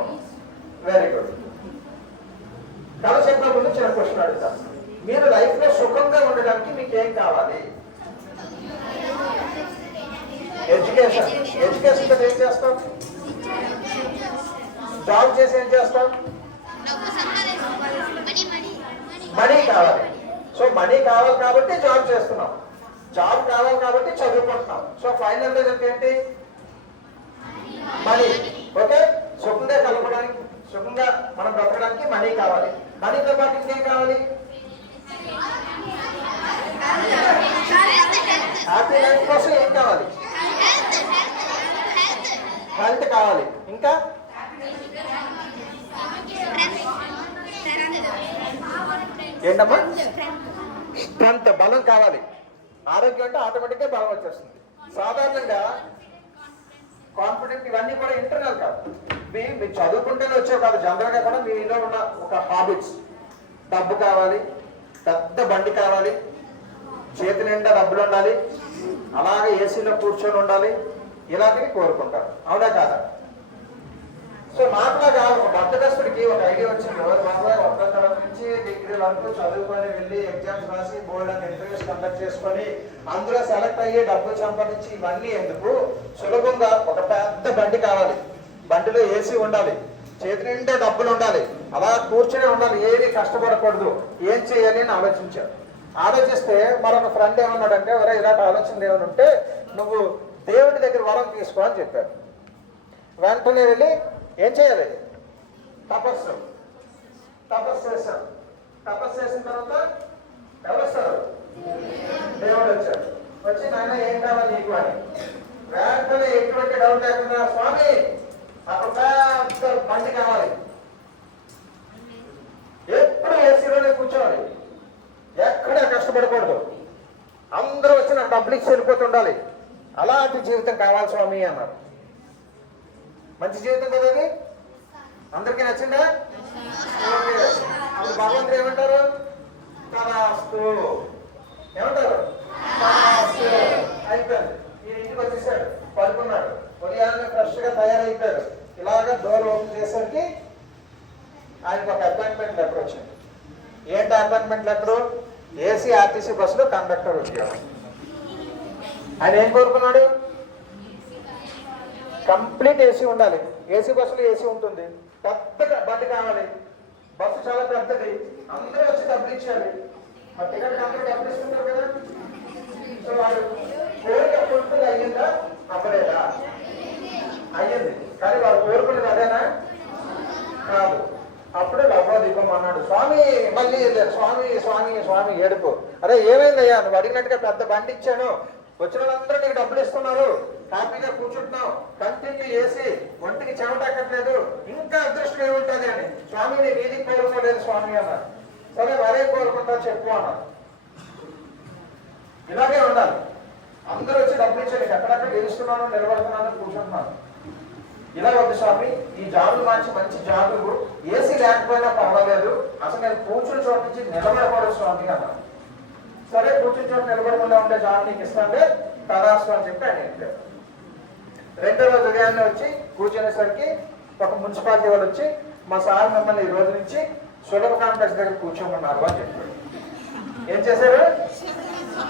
very good. కథ చెప్పే ముందు చిన్న క్వశ్చన్ అడుగుతా, మీరు లైఫ్ లో సుఖంగా ఉండడానికి మీకు ఏం కావాలి? ఎడ్యుకేషన్. ఎడ్యుకేషన్ ఏం చేస్తాం? జాబ్ చేసి ఏం చేస్తాం? మనీ కావాలి. సో మనీ కావాలి కాబట్టి జాబ్ చేస్తున్నాం, జాబ్ కావాలి కాబట్టి చదువుకుంటున్నాం. సో ఫైనల్ రిజల్ట్ ఏంటి? మనీ. ఓకే, సుఖంగా కలపడానికి, సుఖంగా మనం బ్రతకడానికి మనీ కావాలి. మనీతో పాటు ఇంకేం కావాలి? హ్యాపీ లైఫ్ కోసం ఏం కావాలి? హెల్త్ కావాలి. ఇంకా ఏంటమ్మా? స్ట్రెంత్, బలం కావాలి. ఆరోగ్యం అంటే ఆటోమేటిక్గా బలం వచ్చేస్తుంది. సాధారణంగా కాన్ఫిడెంట్ ఇవన్నీ కూడా ఇంటర్నల్ కాదు, మీరు చదువుకుంటేనే వచ్చేవి కాదు. జనరల్గా కూడా మీలో ఉన్న ఒక హాబిట్స్, డబ్బు కావాలి, పెద్ద బండి కావాలి, చేతి నిండా డబ్బులు ఉండాలి, అలాగే ఏసీలో కూర్చొని ఉండాలి, ఇలాంటివి కోరుకుంటారు. అవునా కాదా? సో మాట్లాగా ఒక బద్దకస్తుడికి ఒక ఐడియా వచ్చింది, ఎవరు బాబాయ్ ఒక్క తరగతి నుంచి డిగ్రీ వరకు చదువుకొని వెళ్ళి ఎగ్జామ్స్ రాసి బోర్డు అని ఇంటర్వ్యూస్ కండక్ట్ చేసుకొని అందులో సెలెక్ట్ అయ్యి డబ్బులు సంపాదించి ఇవన్నీ ఎందుకు, సులభంగా ఒక పెద్ద బండి కావాలి, బండిలో ఏసీ ఉండాలి, చేతి నిండా డబ్బులు ఉండాలి, అలా కూర్చొని ఉండాలి, ఏది కష్టపడకూడదు, ఏం చేయాలి అని ఆలోచించారు. ఆలోచిస్తే మరొక ఫ్రెండ్ ఏమన్నాడంటే, ఎవరో ఇలాంటి ఆలోచనలు ఏమైనా ఉంటే నువ్వు దేవుడి దగ్గర వరం తీసుకో అని చెప్పారు. వెంటనే వెళ్ళి ఏం చేయాలి? తపస్సు. తపస్సు చేశారు. తపస్సు చేసిన తర్వాత ఎవరు వస్తారు? దేవుడు వచ్చారు. వచ్చి నాయన ఏం కావాలి నీకు అని. వెంటనే ఎటువంటి డౌట్ లేకుండా, స్వామి నాకు పెద్ద బండి కావాలి, ఎప్పుడు ఏసీలోనే కూర్చోవాలి, ఎక్కడ కష్టపడకూడదు, అందరూ వచ్చి నాకు డబ్బులు ఇచ్చి వెళ్ళిపోతుండాలి, అలాంటి జీవితం కావాలి స్వామి అన్నారు. మంచి జీవితం కదా అది? అందరికీ నచ్చిందా? అప్పుడు భగవంతుడు ఏమంటారు? తదాస్తు. ఏమంటారు? అయిపోయింది. ఈ ఇంటికి వచ్చేసాడు, పడుకున్నాడు, ఉదయాన్నే ఫ్రెష్ గా తయారైపోయాడు. ఇలాగా డోర్ ఓపెన్ చేసరికి ఆయనకు ఒక అపాయింట్మెంట్ లెటర్ వచ్చింది. ఏంటి అపాయింట్మెంట్ లెటరు? ఏసీ ఆర్టీసీ బస్సులో కండక్టర్ ఉద్యోగం. ఆయన ఏం కోరుకున్నాడు? కంప్లీట్ ఏసీ ఉండాలి. ఏసీ బస్సులో ఏసీ ఉంటుంది, పెద్ద బండి కావాలి, బస్సు చాలా పెద్దది, అందరూ వచ్చి డబ్బులు ఇచ్చారు. మరి టికెట్ అందరూ డబ్బులు ఇస్తుంటారు కదా. సో వాడు కోరిక ఫుల్ఫిల్ అయ్యిందా అవ్వలేదా? అయ్యింది. కానీ వాడు కోరుకునేది అదేనా? కాదు. అప్పుడే లవ్వాదీపం అన్నాడు. స్వామి మళ్ళీ స్వామి స్వామి స్వామి ఏడుపు. అరే ఏమైందయ్యా, నువ్వు అడిగినట్టుగా పెద్ద బండి ఇచ్చాను, వచ్చిన వాళ్ళందరూ నీకు డబ్బులు ఇస్తున్నారు, హ్యాపీగా కూర్చుంటున్నావు, కంటిన్యూ చేసి ఒంటికి చెమట ఎక్కట్లేదు, ఇంకా అదృష్టం ఏముంటుంది అని. స్వామి నేను ఇది కోరుకోలేదు స్వామి అన్నారు. సరే మరే కోరుకుంటా చెప్పు అన్నారు. ఇలాగే ఉండాలి. అందరూ వచ్చి డబ్బులు ఇచ్చారు, ఎక్కడెక్కడ గెలుస్తున్నాను, నిలబడుతున్నాను, కూర్చుంటున్నాను. ఇలా వద్దు స్వామి, ఈ జాబులు మంచి జాబులు, ఏసీ లేకపోయినా పర్వాలేదు, అసలు నేను కూర్చుని చోటు నుంచి నిలబడకూడదు స్వామి అన్నారు. సరే కూర్చుని చోటు నిలబడకుండా ఉండే జాబ్ నీకు ఇస్తాంటే తదాస్తు అని చెప్పి ఆయన చెప్పారు. రెండో రోజు ఉదయాన్నే వచ్చి కూర్చునేసరికి ఒక మున్సిపాలిటీ వాళ్ళు వచ్చి, మా సార్ మిమ్మల్ని ఈ రోజు నుంచి సులభ కాంప్లెక్స్ దగ్గర కూర్చోమన్నారు అని చెప్పారు. ఏం చేశారు?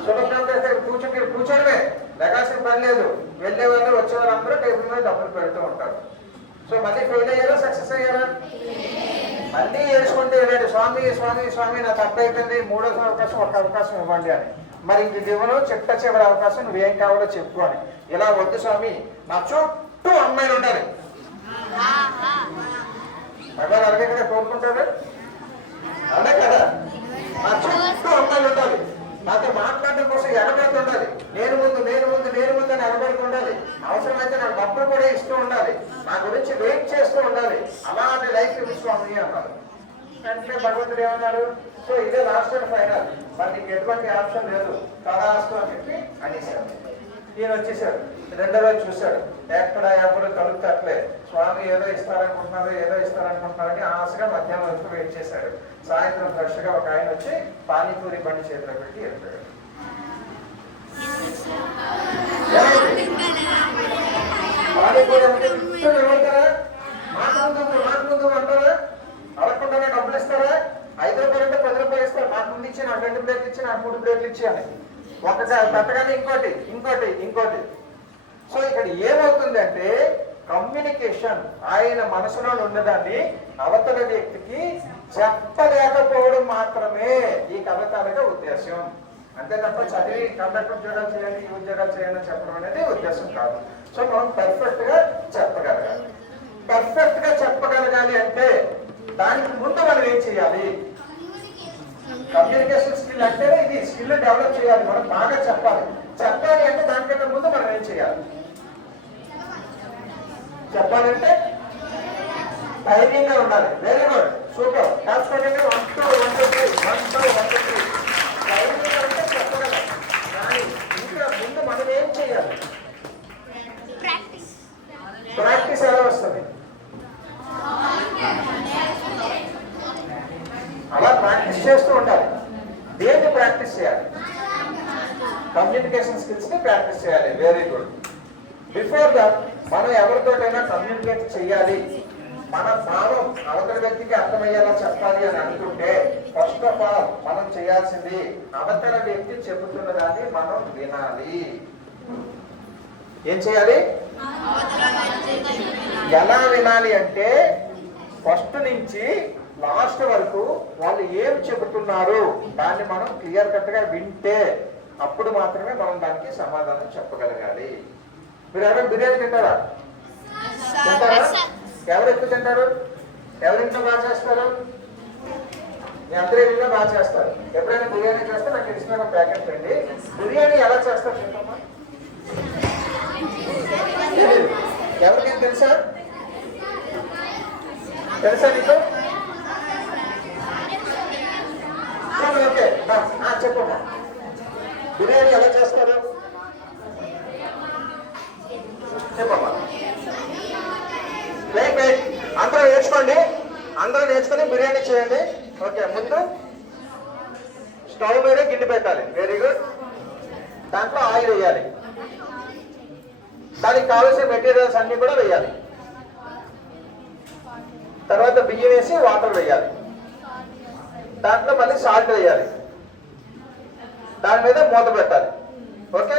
సులభ కాంప్లెక్స్ దగ్గర కూర్చోడమే, లెగాల్సిన పని లేదు. వెళ్ళే వాళ్ళు వచ్చే వాళ్ళందరూ టేబుల్ మీద డబ్బులు పెడుతూ ఉంటారు. సో మళ్ళీ ఫెయిల్ అయ్యారా, సక్సెస్ అయ్యారా? మళ్ళీ ఏడుచుకుంటే వెళ్ళాడు, స్వామి స్వామి స్వామి నా తప్పు అయిపోయింది, మూడో అవకాశం, ఒక అవకాశం ఇవ్వండి అని. మరి ఇంక ఇవ్వను, చెట్ట చివరి అవకాశం, నువ్వేం కావాలో చెప్పు అని. ఇలా వద్దు స్వామి, నా చుట్టూ అమ్మాయిలు ఉండాలి. భగవాన్ అలాగే కదా కోరుకుంటారు, అదే కదా, నా చుట్టూ అమ్మాయిలు ఉండాలి, నాతో మాట్లాడడం కోసం ఎగబడుతుండాలి, నేను ముందు నేను ముందు నేను ముందు అని ఎగబడుతుండాలి, అవసరమైతే నా కూడా ఇస్తూ ఉండాలి, నా గురించి వెయిట్ చేస్తూ ఉండాలి. అలాంటి లైఫ్ స్వామి అన్నారు. వెంటనే భగవంతుడు ఏమన్నారు, సో ఇదే లాస్ట్ అండ్ ఫైనల్, మరి నీకు ఎటువంటి ఆప్షన్ లేదు, తదాస్తు అని చెప్పి అనేసారు. ఈయన వచ్చేసాడు. రెండో రోజు చూశాడు, ఎక్కడ ఎవరు కలుగుతట్లే. స్వామి ఏదో ఇస్తారనుకుంటున్నారని ఆశగా మధ్యాహ్నం వరకు వెయిట్ చేశాడు. సాయంత్రం ఫ్రెష్ గా ఒక ఆయన వచ్చి పానీపూరి బండి చేతిలో పెట్టి వెళ్ళిపోయాడు. పానీపూరి అంటే ఎవరుతారా, నాకు ముందు అంటారా, అడగకుండానే డబ్బులు ఇస్తారా? 5 రూపాయలు అంటే 10 రూపాయలు ఇస్తారు. నాకు ముందు ఇచ్చి, నాకు 2 ప్లేట్లు ఇచ్చి, నాకు 3 ప్లేట్లు ఇచ్చి అని ఒకసారి పెట్టగానే ఇంకోటి. సో ఇక్కడ ఏమవుతుందంటే కమ్యూనికేషన్, ఆయన మనసులో ఉన్నదాన్ని అవతల వ్యక్తికి చెప్పలేకపోవడం మాత్రమే ఈ కథ తాలూకా ఉద్దేశం. అంతే తప్ప చదివి కండక్టర్ ఉద్యోగాలు చేయండి, ఈ ఉద్యోగాలు చేయండి చెప్పడం అనేది ఉద్దేశం కాదు. సో మనం పర్ఫెక్ట్ గా చెప్పగలగాలి అంటే దానికి ముందు మనం ఏం చేయాలి? కమ్యూనికేషన్ స్కిల్ అంటే ఇది స్కిల్ డెవలప్ చేయాలి, మనం బాగా చెప్పాలి అంటే దానికంటే ముందు మనం ఏం చేయాలి? చెప్పాలంటే ధైర్యంగా ఉండాలి. Very good, super. కాల్చుకోండి. 1 2 1 2 3 ధైర్యంగా ఉంటే చెప్పగలం. కానీ ఇంకా ముందు మనం ఏం చేయాలి? ప్రాక్టీస్ ఎలా వస్తుంది? అలా ప్రాక్టీస్ చేస్తూ ఉండాలి. దేన్ని ప్రాక్టీస్ చేయాలి? కమ్యూనికేషన్ స్కిల్స్ ని ప్రాక్టీస్ చేయాలి. Very good. బిఫోర్ దట్ మనం ఎవరితోటైనా కమ్యూనికేట్ చేయాలి, మన భావం అవతల వ్యక్తికి అర్థమయ్యేలా చెప్పాలి అని అనుకుంటే ఫస్ట్ ఆఫ్ ఆల్ మనం చేయాల్సింది అవతల వ్యక్తి చెబుతున్న దాన్ని మనం వినాలి. ఏం చేయాలి? ఎలా వినాలి అంటే ఫస్ట్ నుంచి లాస్ట్ వరకు వాళ్ళు ఏం చెబుతున్నారు దాన్ని మనం క్లియర్ కట్ గా వింటే అప్పుడు మాత్రమే మనం దానికి సమాధానం చెప్పగలగాలి. మీరు ఎవరైనా బిర్యానీ తింటారా? ఎవరు ఎక్కువ తింటారు? ఎవరింట్లో బాగా చేస్తారు? మీ అందరి ఇంట్లో బాగా చేస్తారు. ఎప్పుడైనా బిర్యానీ చేస్తే నాకు తెలిసిన ప్యాకెట్ రండి. బిర్యానీ ఎలా చేస్తారు చెప్పమ్మా? ఎవరికైనా తెలుసా నీకు? ఓకే, చెప్పమ్మా, బిర్యానీ ఎలా చేస్తారు చెప్పమ్మా? వెయిట్, అందరూ నేర్చుకొని బిర్యానీ చేయండి. ఓకే, ముందు స్టవ్ మీద గిన్నె పెట్టాలి. Very good. దాంట్లో ఆయిల్ వేయాలి, దానికి కావాల్సిన మెటీరియల్స్ అన్ని కూడా వేయాలి. తర్వాత బియ్యం వేసి వాటర్ వేయాలి, దాంట్లో మళ్ళీ సాల్ట్ వేయాలి, దాని మీద మూత పెట్టాలి. Okay,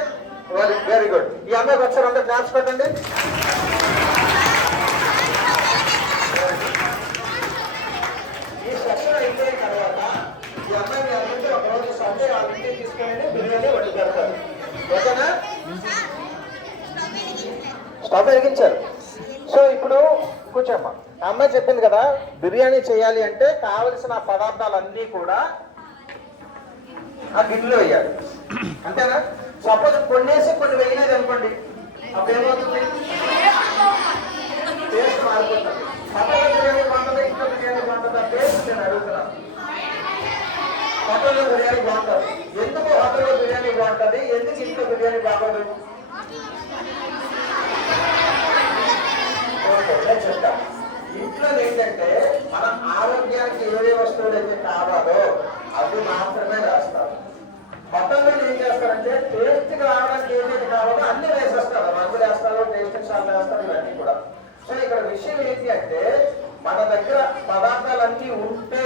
very good. ఈ అమ్మాయికి ఒకసారి అందరూ క్లాప్స్ పెట్టండి. ఈ సెషన్ అయిపోయిన తర్వాత ఈ అమ్మాయి మీ అందరికీ ఒకరోజు సండే ఆ ఇంటికి తీసుకొని బిర్యానీ వండి పెడతారు. ఓకేనా? స్టవ్ వెలిగించారు. సో ఇప్పుడు కూర్చోమ్మా. అమ్మాయి చెప్పింది కదా బిర్యానీ చేయాలి అంటే కావలసిన పదార్థాలన్నీ కూడా ఆ గిన్నెలో వేయాలి. అంతేనా? సపోజ్ కొన్నేసి కొన్ని వేయలేదు అనుకోండి, అప్పుడు ఏమవుతుంది? టేస్ట్ మారిపోతుంది. హోటల్లో బిర్యానీ బాగుంటుంది, ఇంట్లో బిర్యానీ బాగుంటుందా? టేస్ట్ నేను అడుగుతున్నాను. హోటల్లో బిర్యానీ బాగుంటుంది. ఎందుకు హోటల్లో బిర్యానీ బాగుంటుంది, ఎందుకు ఇంట్లో బిర్యానీ బాగోదు? నేను చెప్తా. ఇంట్లో ఏంటంటే మన ఆరోగ్యానికి ఏ వస్తువులు అయితే కావాలో అవి మాత్రమే వేస్తారు. హోటల్లో ఏం చేస్తారంటే టేస్ట్ రావడానికి ఏదైతే కావాలో అన్ని వేసేస్తారు. రంగులు వేస్తారు, టేస్ట్ సాల్ట్ వేస్తారు, ఇవన్నీ కూడా. సో ఇక్కడ విషయం ఏంటి అంటే మన దగ్గర పదార్థాలన్నీ ఉంటే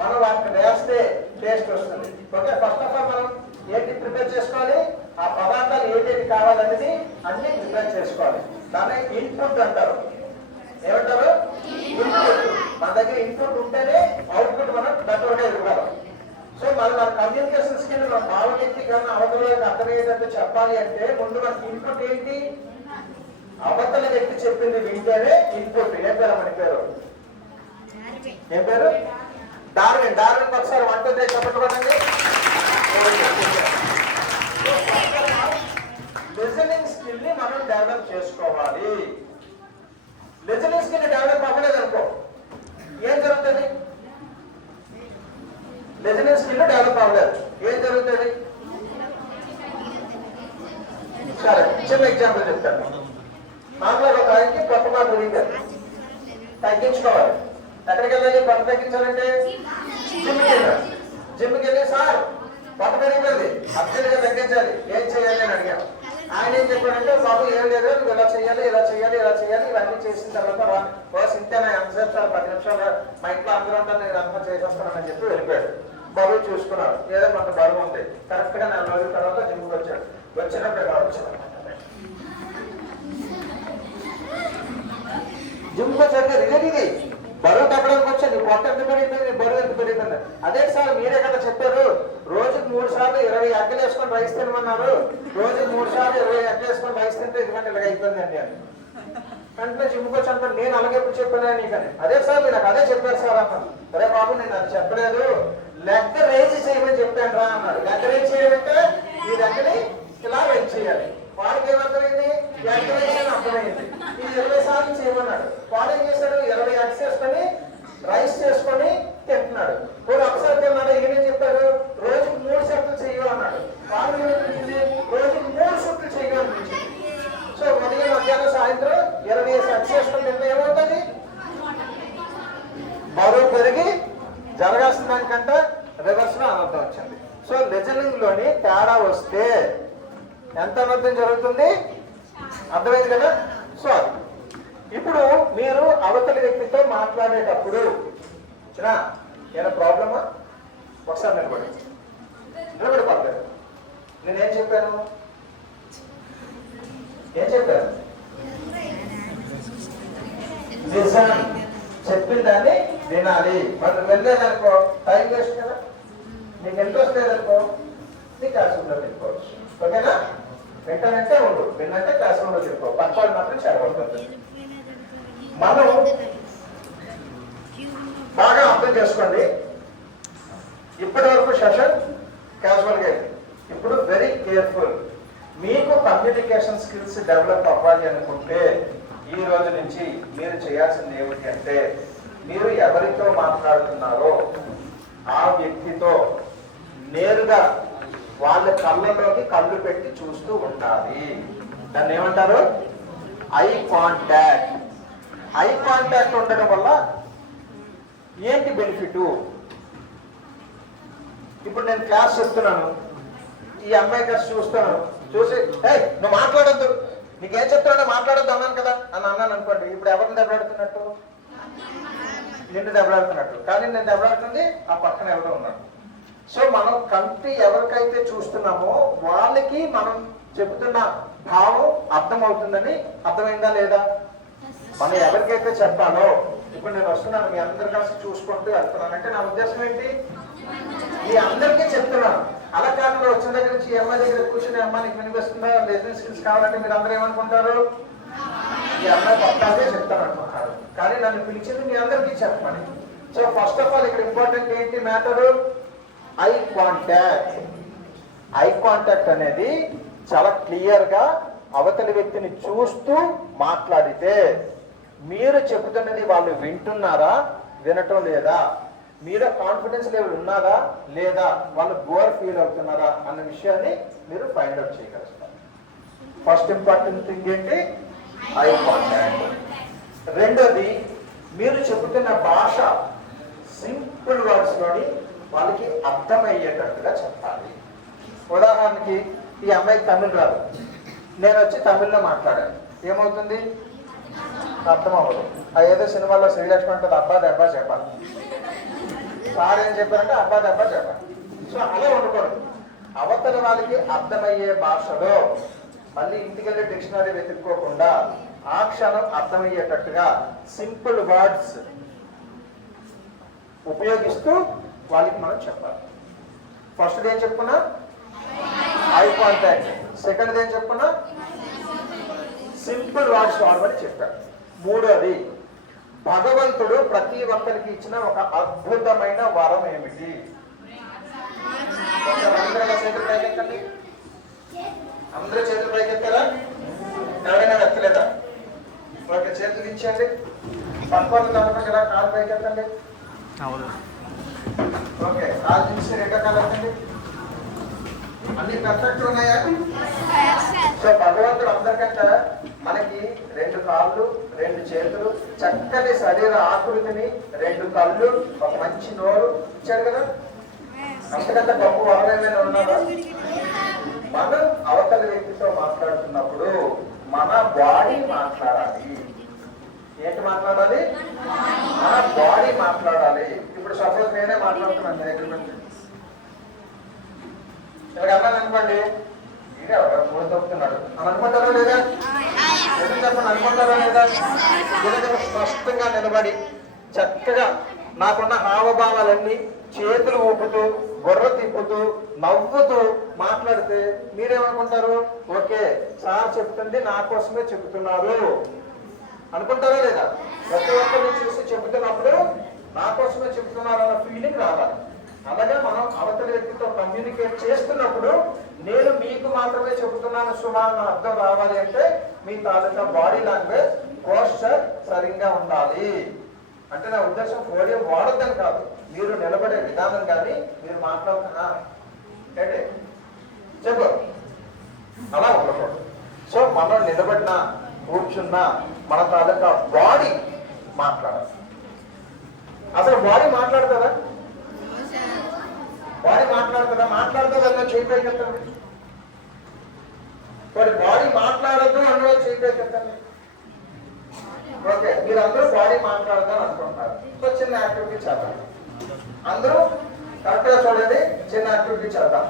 మనం వాటిని వేస్తే టేస్ట్ వస్తుంది. ఓకే, ఫస్ట్ ఆఫ్ ఆల్ మనం ఏంటి ప్రిపేర్ చేసుకోవాలి? ఆ పదార్థాలు ఏంటి కావాలనేది అన్ని ప్రిపేర్ చేసుకోవాలి. దాన్ని ఇన్పుట్ అంటారు. ఏమంటారు? ఇన్పుట్. మన దగ్గర ఇన్పుట్ ఉంటేనే అవుట్పుట్ మనం బెటర్గా ఇవ్వగలం. సో మన కమ్యూనికేషన్ స్కిల్ మన భావ వ్యక్తీకరణ అవతలకి అర్థమయ్యేటట్టు చెప్పాలి అంటే ముందు మనకి ఇన్పుట్ ఏంటి? అవతల వ్యక్తి చెప్పింది వింటేనే ఇన్పుట్. ఏం పేరు మన పేరు? ఏం పేరు? డార్విన్. డార్విన్ ఒకసారి 1 2 3 చెప్పండి. లిజనింగ్ స్కిల్ ని మనం డెవలప్ చేసుకోవాలి. లిజనింగ్ స్కిల్ డెవలప్ అవ్వలేదు అనుకో, ఏం జరుగుతుంది? లిజనింగ్ స్కిల్ డెవలప్ అవ్వలేదు, ఏం జరుగుతుంది? సరే, చిన్న ఎగ్జాంపుల్ చెప్తాను. మామూలుగా ఒక ఆయనకి కొత్త మాట ఉడిగారు, తగ్గించుకోవాలి. ఎక్కడికి వెళ్ళాలి? కొత్త తగ్గించాలంటే జిమ్కి వెళ్ళాలి. జిమ్కి వెళ్ళి సార్ కొత్త పెరిగిపోయింది, అర్జెంట్గా తగ్గించాలి, ఏం చేయాలి అని అడిగాను. ఆయన ఏం చెప్పాడంటే, బాబు ఏం లేదు, నువ్వు ఇలా చేయాలి, ఇలా చేయాలి, ఇలా చేయాలి, ఇవన్నీ చేసిన తర్వాత బస్ ఇంతేనా, ఎంతసేపు సార్, 10 నిమిషాలు, మా ఇంట్లో అందరూ ఉంటాను, నేను అంతా చేసేస్తానని చెప్పి వెళ్ళిపోయాడు. బాబు చూసుకున్నాడు, ఏదో కొంత బరువు ఉంది. కరెక్ట్ గా 4 రోజుల తర్వాత జిమ్కి వచ్చాడు. వచ్చినప్పుడు ఎలా వచ్చాడు? జిమ్ లో జరిగే రిలేట్ ఇది. బరువు తగ్గడానికి వచ్చాను, నీ పొట్ట ఎంత పెరిగిపోయింది, నీ బరువు ఎంత పెరిగిపోయింది. అదే సార్ మీరే కదా చెప్పారు, రోజుకు 3 సార్లు 20 ఎగ్గలు వేసుకొని రైస్ తినమన్నారు, రోజుకు 3 సార్లు 20 ఎగ్గలు వేసుకొని రైస్ తింటే ఇదిగంటే ఇలాగ అయిపోయిందండి అని. అంటే జిమ్కి వచ్చి అంటాను, నేను అలాగే ఎప్పుడు చెప్పాను నీకని. అదే సార్ మీరు నాకు అదే చెప్పారు సార్ అన్నాను. అరే బాబు నేను అది చెప్పలేదు, లెక్క రేజ్ చేయమని చెప్పాను రా అన్నాడు. లెక్క రేజ్ చేయాలంటే ఈ లెక్కని ఇలా రేజ్ చేయాలి. వాడికి ఏమర్థమైంది? లెక్క రేజ్ అని అర్థమైంది. ఇది 20 సార్లు చేయమన్నాడు. వాడు ఏం చేశాడు? 20 ఎగ్స్ వేసుకొని రైస్ చేసుకొని తింటున్నాడు. వాడు ఒకసారి తిన్నాడు, ఏమేం చెప్పాడు? రోజుకు 3 సెట్లు చెయ్యు అన్నాడు. వాడు ఏమనిపించింది? రోజుకు 3 సెట్లు చెయ్యు అనిపించింది. సో ఉదయం మధ్యాహ్నం సాయంత్రం 20 ఎగ్స్ వేసుకొని తింటే ఏమవుతుంది? బరువు పెరిగి జరగాల్సిన దానికంటే రివర్స్ లో అనర్థం వచ్చింది. సో లిజనింగ్ లోని తేడా వస్తే ఎంత అనర్థం జరుగుతుంది? అర్థమైంది కదా? సో ఇప్పుడు మీరు అవతలి వ్యక్తితో మాట్లాడేటప్పుడు ఏమైనా ప్రాబ్లమా? ఒకసారి నిలబడిపోతారు. నేనేం చెప్పాను? ఏం చెప్పాను? లిజన్, చెప్పిన దాన్ని వినాలి. మనం వెళ్ళేదనుకో టైం వేస్ట్ కదా. నీకు ఇంట్రెస్ట్ లేదనుకో నీ క్లాస్ రూమ్లో పెట్టుకోవచ్చు. ఓకేనా? వింటానంటే ఉండు, విన్నంటే క్లాస్ రూమ్లో చెప్పుకో, పక్కవాళ్ళు మాత్రం చేరబడుతుంది. మనం బాగా అర్థం చేసుకోండి. ఇప్పటి వరకు సెషన్ క్యాజువల్గా అయింది. ఇప్పుడు వెరీ కేర్ఫుల్. మీకు కమ్యూనికేషన్ స్కిల్స్ డెవలప్ అవ్వాలి అనుకుంటే ఈ రోజు నుంచి మీరు చేయాల్సింది ఏమిటి అంటే, మీరు ఎవరితో మాట్లాడుతున్నారో ఆ వ్యక్తితో నేరుగా వాళ్ళ కళ్ళలోకి కళ్ళు పెట్టి చూస్తూ ఉండాలి. దాన్ని ఏమంటారు? Eye contact. ఐ కాంటాక్ట్ ఉండడం వల్ల ఏంటి బెనిఫిట్? ఇప్పుడు నేను క్లాస్ చెప్తున్నాను, ఈ అమ్మాయి కాస్త చూస్తాను, చూసి నువ్వు మాట్లాడొద్దు, నీకేం చెప్తాడో మాట్లాడొద్దు అన్నాను కదా అని అన్నాను అనుకోండి. ఇప్పుడు ఎవరిని దెబ్బలాడుతున్నట్టు? నిన్ను దెబ్బలాడుతున్నట్టు. కానీ నేను దెబ్బలాడుతుంది ఆ పక్కన ఎవరో ఉన్నాడు. సో మనం కంటి ఎవరికైతే చూస్తున్నామో వాళ్ళకి మనం చెబుతున్న భావం అర్థమవుతుందని. అర్థమైందా లేదా? మనం ఎవరికైతే చెప్పాలో, ఇప్పుడు నేను వస్తున్నాను మీ అందరి కలిసి చూసుకుంటూ వెళ్తున్నాను అంటే నా ఉద్దేశం ఏంటి? మీ అందరికీ చెప్తున్నాను. అలా కాకుండా వచ్చిన దగ్గర నుంచి అమ్మాయి దగ్గర కూర్చుని అమ్మాయి నీకు వినిపిస్తుందా, బిజినెస్ స్కిల్స్ కావాలంటే మీరు అందరూ ఏమనుకుంటారు? ఈ అమ్మాయి పక్కాగే చెప్తాను అనుకుంటారు. కానీ నన్ను పిలిచింది మీ అందరికీ చెప్పమని. సో ఫస్ట్ ఆఫ్ ఆల్ ఇక్కడ ఇంపార్టెంట్ ఏంటి matter? Eye contact. Eye contact అనేది చాలా క్లియర్ గా అవతలి వ్యక్తిని చూస్తూ మాట్లాడితే మీరు చెబుతున్నది వాళ్ళు వింటున్నారా, వినటం లేదా, మీలో కాన్ఫిడెన్స్ లెవెల్ ఉన్నదా లేదా, వాళ్ళు బోర్ ఫీల్ అవుతున్నారా అన్న విషయాన్ని మీరు ఫైండ్ అవుట్ చేయగలుగుతారు. ఫస్ట్ ఇంపార్టెంట్ థింగ్ ఏంటి? Eye contact. రెండోది, మీరు చెబుతున్న భాష సింపుల్ వర్డ్స్ లోని వాళ్ళకి అర్థమయ్యేటట్టుగా చెప్పాలి. ఉదాహరణకి ఈ అమ్మాయికి తమిళ్ రాదు, నేను వచ్చి తమిళ్లో మాట్లాడాను, ఏమవుతుంది? అర్థం అవ్వదు. ఏదో సినిమాలో శ్రీలక్ష్మి అంటే అబ్బా దెబ్బా చెప్పాలి, సార్ ఏం చెప్పారంటే అబ్బా దెబ్బా చెప్పాలి. సో అలా ఉండకూడదు. అవతల వాళ్ళకి అర్థమయ్యే భాషలో మళ్ళీ ఇంటికెళ్ళి డిక్షనరీ వెతుక్కోకుండా ఆ క్షణం అర్థమయ్యేటట్టుగా సింపుల్ వర్డ్స్ ఉపయోగిస్తూ వాళ్ళకి మనం చెప్పాలి. ఫస్ట్ ఏం చెప్పుకున్నా? Eye contact. సెకండ్ ఏం చెప్పుకున్నా? సింపుల్ వర్డ్స్ వాడమని చెప్పాడు. మూడోది, భగవంతుడు ప్రతి ఒక్కరికి ఇచ్చిన ఒక అద్భుతమైన వరం ఏమిటి? అందరూ చేతులు పైకెత్తారా? ఎవరైనా ఎత్తలేదా? ఓకే, చేతులు ఇచ్చేయండి. పట్టుకోవాలి దాంట్లో ఇలా కాలు పైకెత్తండి. అవును. ఓకే, కాలు తీసి రెండో కాలు ఎత్తండి. అన్ని పర్ఫెక్ట్ ఉన్నాయా? సో భగవంతుడు అందరికంటే మనకి 2 కాళ్ళు 2 చేతులు చక్కని శరీర ఆకృతిని 2 కళ్ళు ఒక మంచి నోరు ఇచ్చాడు కదా. అంతకంటే గొప్ప వరమేమైనా ఉన్నదా? మనం అవతల వ్యక్తితో మాట్లాడుతున్నప్పుడు మన బాడీ మాట్లాడాలి. ఏంటి మాట్లాడాలి? మన బాడీ మాట్లాడాలి. ఇప్పుడు సపోజ్ నేనే మాట్లాడుతున్నాను మీ దగ్గర నుంచి. ఇక్కడ అన్నాను అనుకోండి, ఇక మూడు తప్పుతున్నాడు అని అనుకుంటారా లేదా? ఎందుకు చెప్పండి, అనుకుంటారా లేదా? ఇలాగ స్పష్టంగా నిలబడి చక్కగా నాకున్న హావభావాలన్నీ చేతులు ఊపుతూ గొర్ర తిప్పుతూ నవ్వుతూ మాట్లాడితే మీరేమనుకుంటారు? ఓకే, సార్ చెప్తుంది నా కోసమే చెబుతున్నారు అనుకుంటారా లేదా? ప్రతి ఒక్కరిని చూసి చెబుతున్నప్పుడు నా కోసమే చెబుతున్నారు అన్న ఫీలింగ్ రావాలి. అలాగే మనం అవతల వ్యక్తితో కమ్యూనికేట్ చేస్తున్నప్పుడు నేను మీకు మాత్రమే చెబుతున్నాను సుమా అన్న అర్థం రావాలి అంటే మీ తాలూకా బాడీ లాంగ్వేజ్ పోస్చర్ సరిగ్గా ఉండాలి. అంటే నా ఉద్దేశం పోడియం వాడద్దని కాదు, మీరు నిలబడే విధానం కానీ మీరు మాట్లాడుతున్నా ఏంటి చెప్పు అలా ఉండకూడదు. సో మనం నిలబడినా కూర్చున్నా మన తాలూకా బాడీ మాట్లాడాలి. అసలు బాడీ మాట్లాడుతుందా? బాడీ మాట్లాడుతుందా? మాట్లాడుతుందన్న చేయగలుగుతాను. మరి బాడీ మాట్లాడద్దు అన్న చేయగలుగుతాను. ఓకే, మీరు అందరూ బాడీ మాట్లాడదాం అనుకుంటారు. సో చిన్న యాక్టివిటీ చేద్దాం. అందరూ కరెక్ట్ గా చూడండి, చిన్న యాక్టివిటీ చేద్దాం.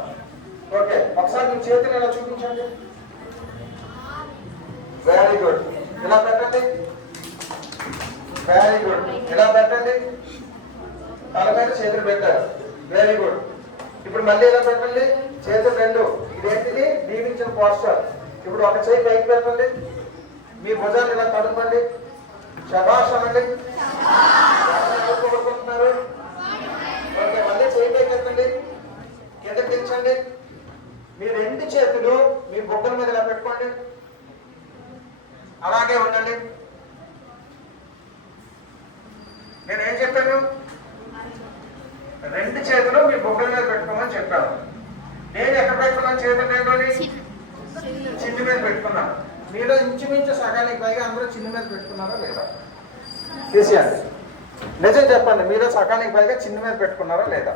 ఓకే, ఒకసారి మీ చేతిని ఇలా చూపించండి. Very good. ఇలా పెట్టండి. Very good. ఇలా పెట్టండి. తల మీద చేతులు పెట్టారు. Very good. ఇప్పుడు మళ్ళీ ఇలా పెట్టండి. చేతులు 2. ఇదేంటిది? దీవించిన పోస్టర్. ఇప్పుడు ఒక చేయి పైకి పెట్టండి. మీ భుజాన్ని ఇలా తడుపండి. శభాష్ అనండి. కోరుకుంటున్నారు. ఓకే, మళ్ళీ చేయి పైకి పెట్టండి. కిందకి దించండి. మీ 2 చేతులు మీ బొగ్గల మీద ఇలా పెట్టుకోండి. అలాగే ఉండండి. నేనేం చెప్పాను? 2 చేతులు మీ బొగ్గల మీద పెట్టుకోమని చెప్పాను. నేను ఎక్కడ పెట్టుకున్నాను? చేతులు 2 చిన్ని మీద పెట్టుకున్నాను. మీలో ఇంచుమించు సగానికి పైగా అందరూ చిన్ని మీద పెట్టుకున్నారా లేదా? తీసేయండి. నిజం చెప్పండి, మీలో సగానికి పైగా చిన్ని మీద పెట్టుకున్నారా లేదా?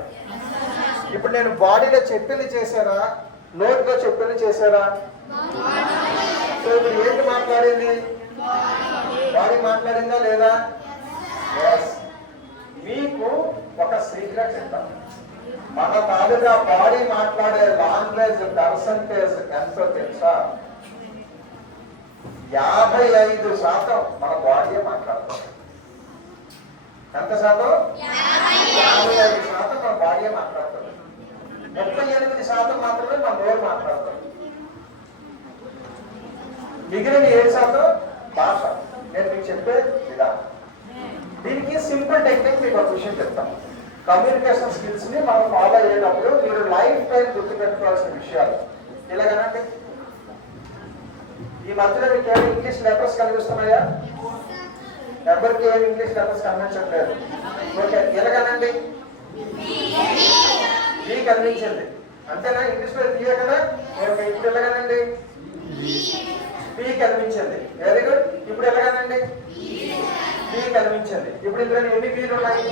ఇప్పుడు నేను బాడీలో చెప్పింది చేశారా, నోటిలో చెప్పింది చేశారా? సో ఇప్పుడు ఏంటి మాట్లాడింది? బాడీ మాట్లాడిందా లేదా? మీకు ఒక సీక్రెట్ చెప్తాను. మన తాలూకా బాడీ మాట్లాడే లాంగ్వేజ్ పర్సంటేజ్ ఎంతో తెలుసా? 55% మన బాడీ మాట్లాడుతుంది. ఎంత శాతం? 55% మన బాడీ మాట్లాడుతుంది. 38% మాత్రమే మన నోరు మాట్లాడుతుంది. మిగిలిన 7% భాష. నేను మీకు చెప్పే విధానం. దీనికి సింపుల్ టెక్నిక్ మీకు ఒక విషయం చెప్తాను. కమ్యూనికేషన్ స్కిల్స్ ని మనం ఫాలో అయ్యేటప్పుడు మీరు లైఫ్ టైం గుర్తుపెట్టుకోవాల్సిన విషయాలు ఇలాగనండి. ఈ మధ్యలో మీకు ఏమి ఇంగ్లీష్ లెటర్స్ కనిపిస్తున్నాయా? ఎవరికి ఏమి ఇంగ్లీష్ లెటర్స్ కనిపించట్లేదు. ఓకే, ఎలాగనండి? బి కనిపించింది అంతేనా? ఇంగ్లీష్ లో బియే కదా. ఓకే, ఇప్పుడు ఎలాగనండి? బి కనిపించింది. Very good. ఇప్పుడు ఎలాగనండి? బి కనిపించింది. ఇప్పుడు ఇందులో ఎన్ని బీలు ఉన్నాయి?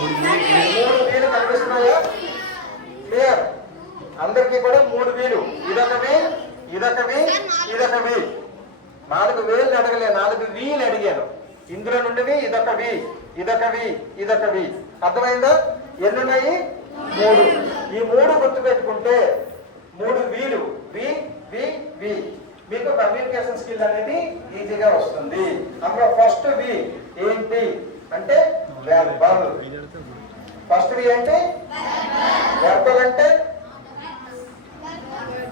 3 బీలు కనిపిస్తున్నాయా? క్లియర్? అందరికీ కూడా 3 బీలు. ఇదొకవి, ఇదొకవి, ఇదొకవి. 4 వేలు అడగలే, 4 వీలు అడిగాను. ఇందులో నుండివి ఇదొకవి, ఇదొకవి, ఇదొకవి. అర్థమైందా? ఎన్నున్నాయి? 3. ఈ 3 గుర్తు పెట్టుకుంటే 3 వీలు. వి వి వి. మీకు కమ్యూనికేషన్ స్కిల్ అనేది ఈజీగా వస్తుంది. అందులో ఫస్ట్ వి ఏంటి అంటే వెర్బల్. ఫస్ట్ వి ఏంటి? వెర్బల్ అంటే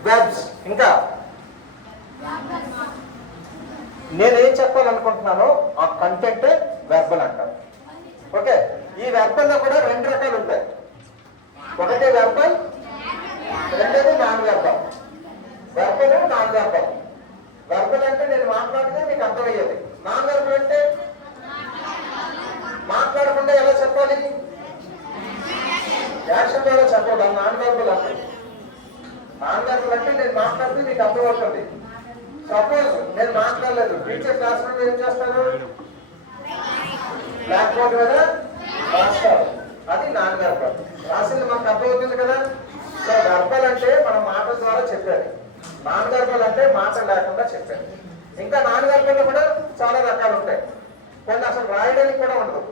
వెబ్స్. ఇంకా నేనేం చెప్పాలనుకుంటున్నానో ఆ కంటెంట్ వెర్బల్ అంటారు. ఓకే, ఈ వెర్బల్లో కూడా 2 రకాలు ఉంటాయి. ఒకటి వెర్బల్, రెండోది నాన్ వెర్బల్. వెర్బల్. వెర్బల్ అంటే నేను మాట్లాడితే మీకు అర్థమయ్యేది. నాన్ వెర్బల్ అంటే మాట్లాడకుండా ఎలా చెప్పాలి? యాక్షన్ ద్వారా చెప్పాలి. నాన్ వెర్బల్ అంటే నాన్ వెర్బల్ అంటే నేను మాట్లాడితే మీకు అర్థమవుతుంది. సపోజ్ నేను మాట్లాడలేదు, టీచర్ క్లాస్ రూమ్ ఏం చేస్తారు? బ్లాక్ బోర్డ్ మీద రాస్తారు. అది నాన్ వెర్బల్. రాసింది మనకు అర్థమవుతుంది కదా. సో వెర్బల్ అంటే మనం మాటల ద్వారా చెప్పేది. నాన్ వెర్బల్ అంటే మాట లేకుండా చెప్పేది. ఇంకా నాన్ వెర్బల్ కూడా చాలా రకాలు ఉంటాయి. కొన్ని అసలు రాయడానికి కూడా ఉండదు,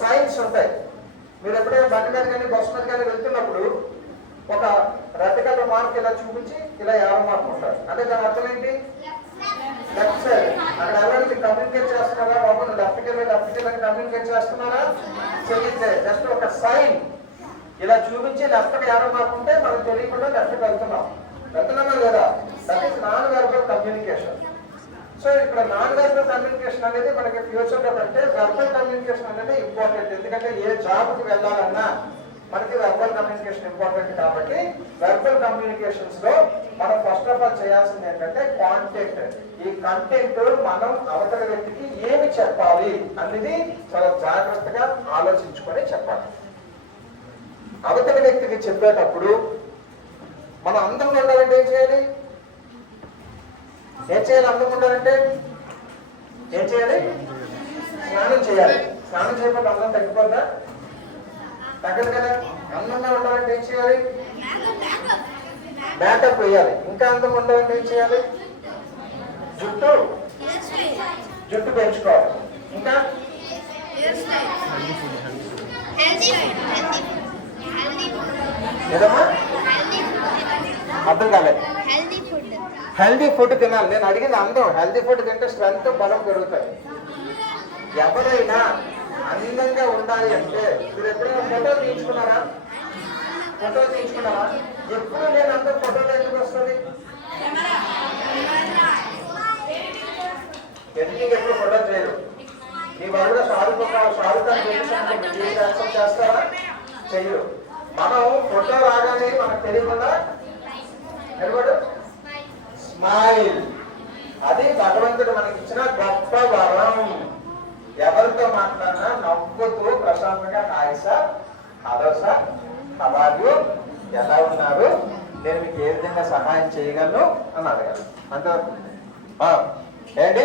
సైన్స్ ఉంటాయి. మీరు ఎప్పుడైనా బండి మీద కానీ బస్సు మీద కానీ వెళ్తున్నప్పుడు ఒక రెడ్ కలర్ మార్క్ ఇలా చూపించి ఇలా యారో మార్క్ ఉంటారు. అంటే దాని అర్థం ఏంటి? Left side. అక్కడ ఎవరైనా మీరు కమ్యూనికేట్ చేస్తున్నారా? బాబు నువ్వు లెఫ్ట్కి వెళ్ళి కమ్యూనికేట్ చేస్తున్నారా? చెయ్యట్లేదు. జస్ట్ ఒక సైన్ ఇలా చూపించి లెఫ్ట్ యారో మార్క్ ఉంటే మనకు తెలియకుండా లెఫ్ట్కి వెళ్తున్నామా లేదా? That is non verbal communication. So ఇక్కడ నాన్ వెర్బల్ కమ్యూనికేషన్ అనేది మనకి ఫ్యూచర్ లో అంటే వెర్బల్ కమ్యూనికేషన్ అనేది ఇంపార్టెంట్. ఎందుకంటే ఏ జాబ్కి వెళ్ళాలన్నా మనకి వెర్బల్ కమ్యూనికేషన్ ఇంపార్టెంట్. కాబట్టి వెర్బల్ కమ్యూనికేషన్స్ లో మనం ఫస్ట్ ఆఫ్ ఆల్ చేయాల్సింది ఏంటంటే కాంటెంట్. ఈ కంటెంట్ మనం అవతల వ్యక్తికి ఏమి చెప్పాలి అనేది చాలా జాగ్రత్తగా ఆలోచించుకొని చెప్పాలి. అవతల వ్యక్తికి చెప్పేటప్పుడు మనం అందంగా ఉండాలంటే ఏం చేయాలి? అందంగా ఉండాలంటే ఏం చేయాలి? స్నానం చేయాలి. స్నానం చేయకపోతే అందం తగ్గిపోద్దా? తగ్గదు కదా. అందంగా ఉండాలంటే ఏం చేయాలి? మేకప్ వేయాలి. ఇంకా అందంగా ఉండాలంటే ఏం చేయాలి? జుట్టు పెంచుకోవాలి. ఇంకా ఏదమ్మా అర్థం కాలేదు. హెల్దీ ఫుడ్ తినాలి. నేను అడిగింది అందం. హెల్దీ ఫుడ్ తింటే స్ట్రెంత్, బలం పెరుగుతాయి. ఎవరైనా అందంగా ఉండాలి అంటే మీరు ఎప్పుడైనా ఫోటో తీయించుకున్నారా? ఎప్పుడు నేను అందరూ ఫోటోలు ఎందుకు వస్తుంది? ఎడిటింగ్ ఎప్పుడు ఫోటో చేయరు. మీ బదులుగా షారుఖ్ ఖాన్ యాక్సెప్ట్ చేస్తారా? చెయ్యరు. మనం ఫోటో రాగానే మనకు తెలియకుండా నిలబడు స్మైల్. అది భగవంతుడు మనకి ఇచ్చిన గొప్ప వరం. ఎవరితో మాట్లాడినా నవ్వుతూ ప్రశాంతంగా hi sir, hello sir, how are you, ఎలా ఉన్నారు, నేను మీకు ఏ విధంగా సహాయం చేయగలను అని అడగాలి. అంటే ఏంటి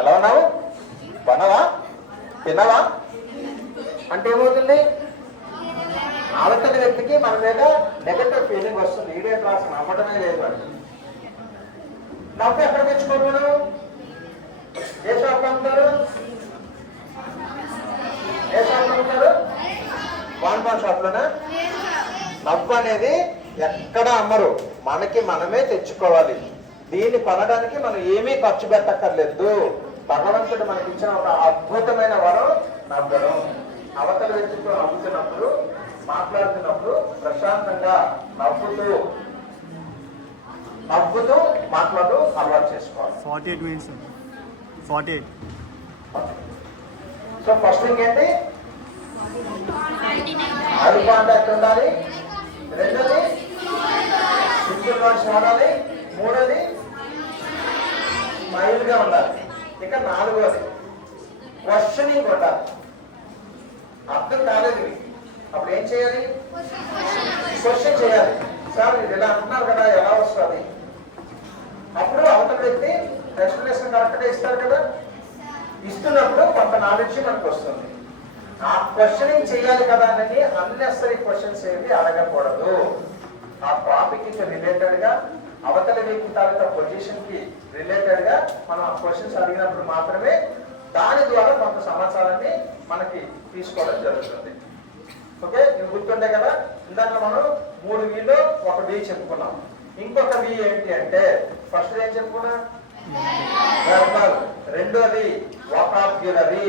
ఎలా ఉన్నావు, బనవా, తినవా అంటే ఏమవుతుంది? అవతలి వ్యక్తికి మన మీద నెగటివ్ ఫీలింగ్ వస్తుంది. ఈడే క్లాస్ నమ్మటమే లేదు. నవ్వు ఎక్కడ తెచ్చుకోరు? మనం ఏ షాప్ అమ్ముతారు? పాన్ షాప్ లోనా? నవ్వు అనేది ఎక్కడ అమ్మరు, మనకి మనమే తెచ్చుకోవాలి. దీన్ని కొనడానికి మనం ఏమీ ఖర్చు పెట్టక్కర్లేదు. భగవంతుడు మనకి ఇచ్చిన ఒక అద్భుతమైన వరం నవ్వడం. అవతల వ్యక్తితో నవ్వుతున్నప్పుడు, మాట్లాడుతున్నప్పుడు ప్రశాంతంగా నవ్వుతూ మాట్లాడు అలవాటు చేసుకోవాలి. 48 minutes. 48. సో ఫస్ట్ థింగ్ ఏంటి? ఐ కాంటాక్ట్ ఉండాలి. రెండోది సింగిల్ వర్డ్స్ వాడాలి. మూడోది స్మైల్ గా ఉండాలి. ఇక నాలుగోది క్వశ్చనింగ్ ఉండాలి. అర్థం కాలేదు అప్పుడు ఏం చేయాలి? క్వశ్చన్ చేయాలి. సార్ మీరు ఇలా అంటున్నారు కదా, ఎలా వస్తుంది? అప్పుడు అవతల వ్యక్తి ఎక్స్ప్లెనేషన్ కరెక్ట్ గా ఇస్తారు కదా. ఇస్తున్నప్పుడు కొంత నాలెడ్జ్ మనకు వస్తుంది. ఆ క్వశ్చనింగ్ చేయాలి కదా అని అన్నెసరీ క్వశ్చన్స్ ఏవి అడగకూడదు. ఆ టాపిక్ కి రిలేటెడ్ గా, అవతల వ్యక్తి తాలూకా పొజిషన్ కి రిలేటెడ్ గా మనం ఆ క్వశ్చన్స్ అడిగినప్పుడు మాత్రమే దాని ద్వారా కొంత సమాచారాన్ని మనకి తీసుకోవడం జరుగుతుంది. ఓకే, ఇవి గుర్తుండే కదా. ఇందాక మనం 3 వీలో ఒక వి చెప్పుకున్నాం. ఇంకొక వి ఏంటి అంటే ఫస్ట్ ఏం చెప్పుకున్నా? వెర్బల్. రెండోది vocabulary,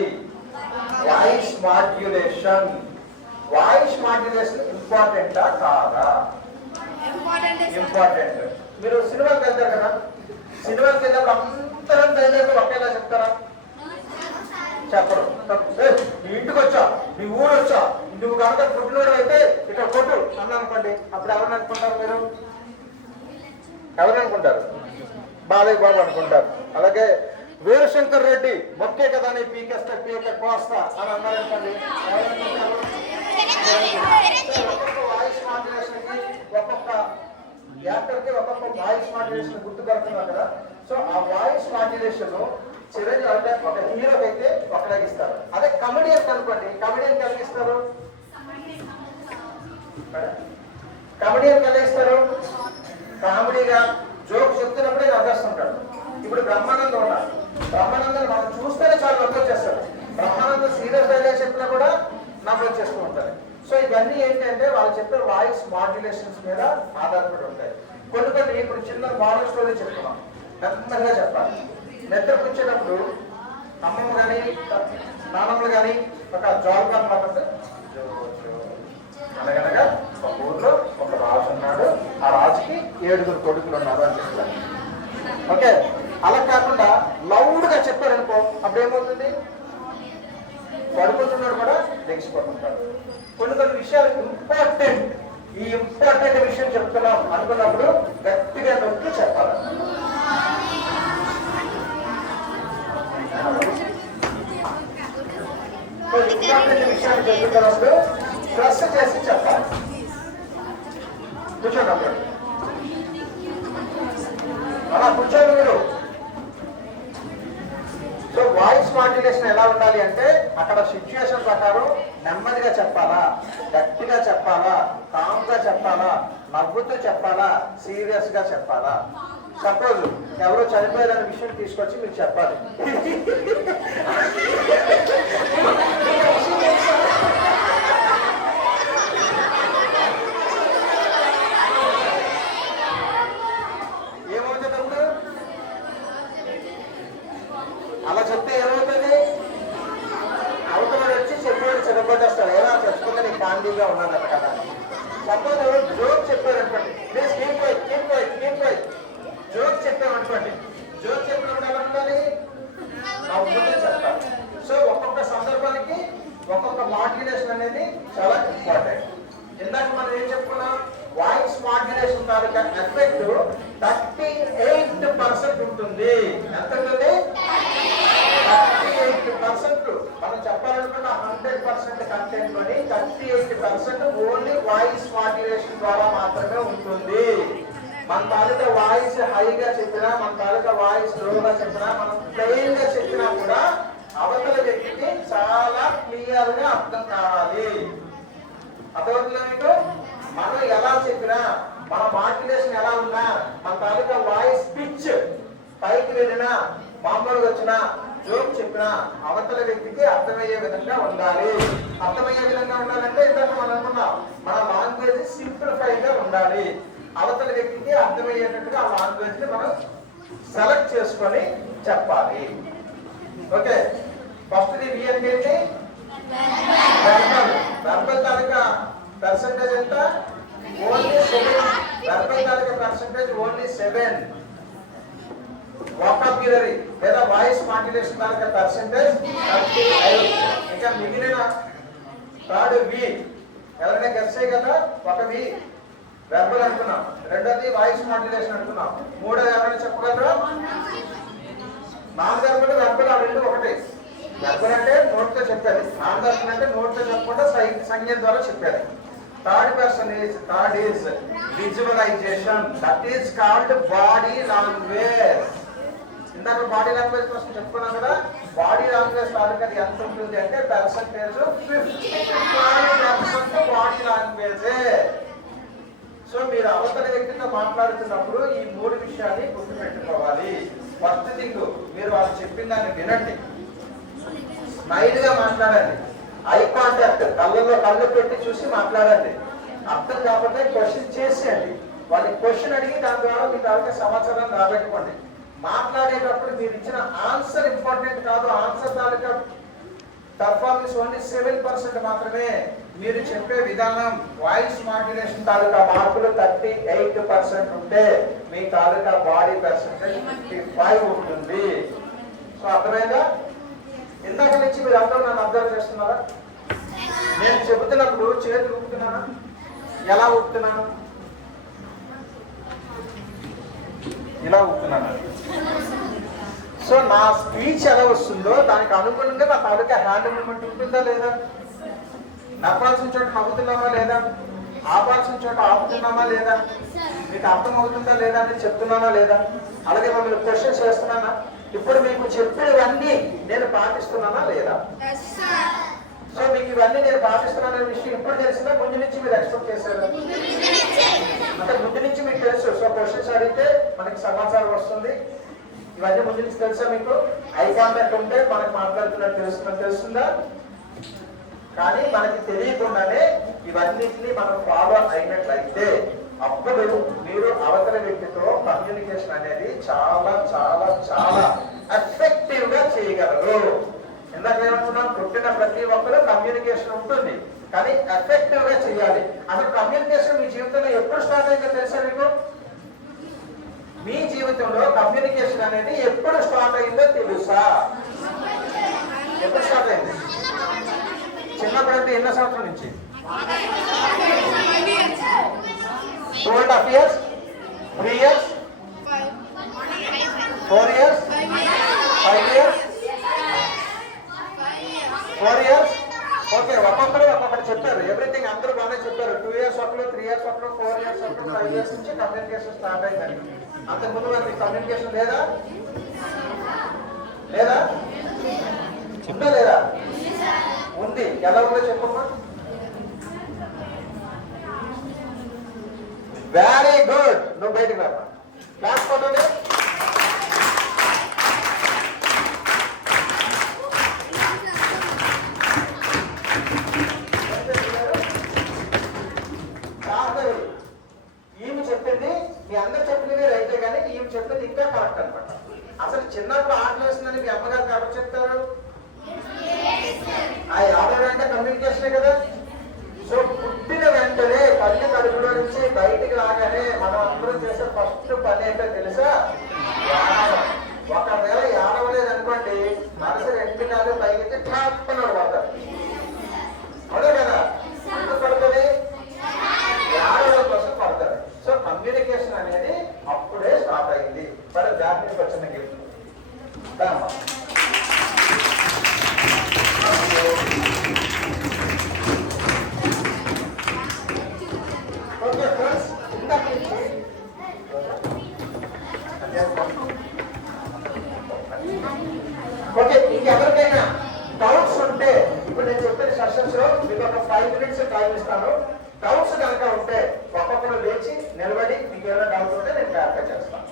voice modulation. Voice modulation ఇంపార్టెంటా కాదా? ఇంపార్టెంట్. మీరు సినిమాకి వెళ్తారు కదా, సినిమాకి వెళ్ళినప్పుడు అందరం డైలాగ్ ఒకేలా చెప్తారా? చెప్పరు. నీ ఇంటికి వచ్చా, నీ ఊరు వచ్చా, నువ్వు కనుక పుట్టినోడు అయితే ఇక్కడ కొట్టు అన్నా అనుకోండి, అప్పుడు ఎవరిని అనుకుంటారు మీరు? ఎవరు అనుకుంటారు? బాలయ్య బాబు అనుకుంటారు. అలాగే వీరశంకర్ రెడ్డి మొక్కే కదా అని పీకేస్తే పీక కోస్తా అని అన్నారు అనుకోండి, ఒక్కొక్క వాయిస్ మాడ్యులేషన్ కి ఒక్కొక్క యాక్టర్ కి ఒక్కొక్క వాయిస్ మాడ్యులేషన్ గుర్తుపడుతున్నారు కదా. సో ఆ వాయిస్ మాడ్యులేషన్ చిరంజీవి అంటే ఒక హీరోకి అయితే ఒకలాగా ఇస్తారు. అదే కమెడియన్ అనుకోండి, కమెడియన్ కలిగిస్తారు, కమెడియన్ కలిగిస్తారు కామెడీగా జోక్ చెప్తున్నప్పుడే నవ్వేస్తుంటాడు. ఇప్పుడు బ్రహ్మానందం ఉన్నారు, బ్రహ్మానందం మనం చూస్తేనే చాలా నవ్వు వచ్చేస్తాడు. బ్రహ్మానందం సీరియస్ డైలాగ్ చెప్పినా కూడా నవ్వు వచ్చేస్తూ ఉంటారు. సో ఇవన్నీ ఏంటంటే వాళ్ళు చెప్పే వాయిస్ మాడ్యులేషన్స్ మీద ఆధారపడి ఉంటాయి. కొన్ని ఇప్పుడు చిన్న మోడల్ స్టోరీ చెప్తున్నాం, నెమ్మదిగా చెప్పాలి. నిద్ర కూర్చేటప్పుడు అమ్మమ్మ కానీ నాన్నమ్మలు కానీ ఒక జోల్పాన్ మాట్లాడితే అనగనగా ఒక ఊర్లో ఒక రాజు ఉన్నాడు, ఆ రాజుకి 7 కొడుకులు ఉన్నారు అని చెప్తారు. ఓకే, అలా కాకుండా లౌడ్ గా చెప్పారనుకో అప్పుడు ఏమవుతుంది, పడుకుంటున్నాడు కూడా లెగిసిపోతుంటాడు. కొన్ని విషయాలు ఇంపార్టెంట్, ఈ ఇంపార్టెంట్ విషయం చెప్తున్నాం అనుకున్నప్పుడు గట్టిగా నొక్కి చెప్పాలి. ఇంపార్టెంట్ విషయాలు చెప్తున్నప్పుడు ప్రెస్ చేసి చెప్పాలి. కూర్చోండి అప్పుడు, అలా కూర్చోండి మీరు. సో వాయిస్ మాడ్యులేషన్ ఎలా ఉండాలి అంటే అక్కడ సిచ్యుయేషన్ ప్రకారం నెమ్మదిగా చెప్పాలా, గట్టిగా చెప్పాలా, కామ్గా చెప్పాలా, నవ్వుతూ చెప్పాలా, సీరియస్ గా చెప్పాలా. సపోజ్ ఎవరో చనిపోయారనే విషయం తీసుకొచ్చి మీరు చెప్పాలి. ఏమవుతుంది అలా చెప్తే ఏమవుతుంది, అవతల వచ్చి చెప్పాడు చెరపట్టేస్తాడు, ఏమో చచ్చిపోతే నీకు గాంధీగా ఉన్నదట కదా. సపోజ్ ఎవరు జోక్ చెప్పారు అనుకోండి, ప్లీజ్ జోక్ చెప్పామనుకోండి, జోక్ చెప్పినప్పుడు ఎలా ఉండాలి, నవ్వుతూ చెప్పాలి. సో ఒక్కొక్క సందర్భానికి ఒక్కొక్క మాడ్యులేషన్ అనేది చాలా ఇంపార్టెంట్. ఇందాక మనం ఏం చెప్పుకున్నాం, వాయిస్ మాడ్యులేషన్ తాలూకా ఎఫెక్ట్ 38% ఉంటుంది. ఎంత ఉంటుంది? 38%. మనం చెప్పాలనుకున్న 100% కంటెంట్ లోని 38% ఓన్లీ వాయిస్ మాడ్యులేషన్ ద్వారా మాత్రమే ఉంటుంది. మన తాలూకా వాయిస్ హైగా చెప్పినా, మన తాలూకా వాయిస్ లోగా చెప్పినా, మనం ప్లెయిన్ గా చెప్పినా కూడా అవతల వ్యక్తికి చాలా క్లియర్ గా అర్థం కావాలి. అర్థమవుతుందా మీకు? మనం ఎలా చెప్పినా, మన మాడ్యులేషన్ ఎలా ఉన్నా, మన తాలూకా వాయిస్ పిచ్ పైకి వెళ్ళినా, మామూలుగా వచ్చినా, జోక్ చెప్పినా అవతల వ్యక్తికి అర్థమయ్యే విధంగా ఉండాలి. అర్థమయ్యే విధంగా ఉండాలంటే ఇందాక మనం అనుకున్నాం, మన లాంగ్వేజ్ సింప్లిఫైడ్ గా ఉండాలి. అవతల వ్యక్తికి అర్థమయ్యేటట్టుగా ఆ లాంగ్వేజ్ ని మనం సెలెక్ట్ చేసుకొని చెప్పాలి. ఓకే, ఫస్ట్ ది వి అంటే ఏంటి? వెర్బల్ తాలూకా పర్సెంటేజ్ ఎంత? ఓన్లీ 7. వెర్బల్ తాలూకా పర్సెంటేజ్ ఓన్లీ 7. వొకాబ్యులరీ లేదా వాయిస్ మాడ్యులేషన్ తాలూకా పర్సెంటేజ్ 35. ఇంకా మిగిలిన థర్డ్ వి ఎవరైనా గెస్ చేయగలరా? ఒక వి వెర్బల్ అనుకున్నాం, రెండోది వాయిస్ మాడ్యులేషన్ అనుకున్నాం, మూడోది ఎవరైనా చెప్పగలరా? నాన్ వెర్బల్ వెర్బల్ ఆ రెండు ఒకటి. వెర్బల్ అంటే నోట్తో చెప్పేది, నాన్ వెర్బల్ అంటే నోట్తో చెప్పకుండా సంజ్ఞ ద్వారా చెప్పేది. Third is visualisation, that is called body language. ఇందాక బాడీ లాంగ్వేజ్ కోసం చెప్పుకున్నాం కదా. బాడీ లాంగ్వేజ్ తాలూకా ఎంత ఉంటుంది అంటే పర్సెంటేజ్ 50% బాడీ లాంగ్వేజే. సో మీరు అవతల వ్యక్తితో మాట్లాడుతున్నప్పుడు ఈ 3 విషయాన్ని గుర్తుపెట్టుకోవాలి. ఫస్ట్ థింగ్, మీరు వాళ్ళు చెప్పిన దాన్ని వినండి, స్మైల్ గా మాట్లాడండి, ఐ కాంటాక్ట్, కళ్ళల్లో కళ్ళు పెట్టి చూసి మాట్లాడండి. అర్థం కాకపోతే క్వశ్చన్ చేసేయండి, వాళ్ళకి క్వశ్చన్ అడిగి దాని ద్వారా మీ తాలూకా సమాచారాన్ని రాబెట్టుకోండి. మాట్లాడేటప్పుడు మీరు ఇచ్చిన ఆన్సర్ ఇంపార్టెంట్ కాదు, ఆన్సర్ తాలూకా పర్ఫార్మెన్స్ ఓన్లీ 7% మాత్రమే. మీరు చెప్పే విధానం, వాయిస్ మాడ్యులేషన్ తాలూకా మార్కులు 38% ఉంటే మీ తాలూకా బాడీ పర్సెంటేజ్ 55 ఉంటుంది. సో అర్థమైందా? ఇందాక నుంచి మీరు అందరూ నన్ను అబ్జర్వ్ చేస్తున్నారా? నేను చెబుతున్నప్పుడు చేతులు ఊపుతున్నానా? ఎలా ఊపుతున్నాను? ఇలా ఊపుతున్నాను. సో నా స్పీచ్ ఎలా వస్తుందో దానికి అనుగుణంగా నా తాలూకా హ్యాండ్ మూవ్మెంట్ ఉంటుందా లేదా, నవ్వాల్సిన చోట నవ్వుతున్నామా లేదా, ఆపాల్సిన చోట ఆపుతున్నామా లేదా, మీకు అర్థం అవుతుందా లేదా అని చెప్తున్నానా లేదా, అలాగే మమ్మల్ని క్వశ్చన్స్ చేస్తున్నానా, ఇప్పుడు మీకు చెప్పినవన్నీ నేను పాటిస్తున్నానా లేదా. సో మీకు ఇవన్నీ నేను పాటిస్తున్నాననే విషయం ఇప్పుడు తెలిసిందా, ముందు నుంచి మీరు ఎక్స్పెక్ట్ చేశారు అంటే ముందు నుంచి మీకు తెలుసు. సో క్వశ్చన్స్ అడిగితే మనకి సమాచారం వస్తుంది. ఇవన్నీ ముందు నుంచి తెలుసా మీకు, ఐ కాంటాక్ట్ ఉంటే మనకి మాట్లాడుతున్నట్టు తెలుస్తుందా. కానీ మనకి తెలియకుండానే ఇవన్నిటిని మనం ఫాలో అయినట్లయితే అప్పుడు మీరు అవతల వ్యక్తితో కమ్యూనికేషన్ అనేది చాలా చాలా చాలా ఎఫెక్టివ్ గా చేయగలరు. ఇందాక ఏమంటున్నాం, పుట్టిన ప్రతి ఒక్కరు కమ్యూనికేషన్ ఉంటుంది, కానీ ఎఫెక్టివ్ గా చేయాలి. అసలు కమ్యూనికేషన్ మీ జీవితంలో ఎప్పుడు స్టార్ట్ అయిందో తెలుసా మీకు? మీ జీవితంలో కమ్యూనికేషన్ అనేది ఎప్పుడు స్టార్ట్ అయిందో తెలుసా? ఎప్పుడు స్టార్ట్ అయింది? చిన్నప్పుడు అంటే ఎన్నో సంవత్సరం నుంచి? 2.5 years, 3 years, 4 years, 5 years, 4 years. Okay, ఒక్కొక్కరు చెప్పారు. ఎవ్రీథింగ్ అందరూ బాగానే చెప్పారు. 2 years ఒకరు, 3 years ఒకరు, 4 years ఒకరు, 5 years నుంచి కమ్యూనికేషన్ స్టార్ట్ అయిందని. అంతకుముందు మరి మీకు కమ్యూనికేషన్ లేదా? లేదా? ఉందా లేదా? ఉంది. ఎలా ఉందో చెప్పమ్మా. Very good. నువ్వు బయటకు రా. క్లాస్ కొట్టండి. ఈమె చెప్పింది మీ అందరు చెప్పింది రైతే కానీ ఈమె చెప్పింది ఇంకా కరెక్ట్ అనమాట. అసలు చిన్నప్పుడు ఆటలు వేస్తుందని మీ అమ్మగారు కాబట్టి చెప్తారు. ఆ ఆడడం అంటే కమ్యూనికేషనే కదా. సో పుట్టిన వెంటనే తల్లి కడుపులో నుంచి బయటికి రాగానే మనం అందరం చేసే ఫస్ట్ పని ఏంటో తెలుసా? ఒకవేళ ఆడవలేదు అనుకోండి, మనసు 2 కాళ్ళు పైకి ఠాప్పని పడతారు. అవునా కదా? ఎందుకు పడుతుంది? ఆడవడం కోసం పడతారు. సో కమ్యూనికేషన్ అనేది అప్పుడే స్టార్ట్ అయింది. మరి దానికి వచ్చిన గిఫ్ట్ ఓకే ఫ్రెండ్స్, ఓకే ఇంకెవరికైనా డౌట్స్ ఉంటే ఇప్పుడు నేను చెప్పిన సెషన్స్ లో మీకు ఒక 5 minutes టైం ఇస్తాను. డౌట్స్ కనుక ఉంటే ఒక్కొక్కరు లేచి నిలబడి మీకు ఏమైనా డౌట్ ఉంటే నేను క్లారిఫై చేస్తాను.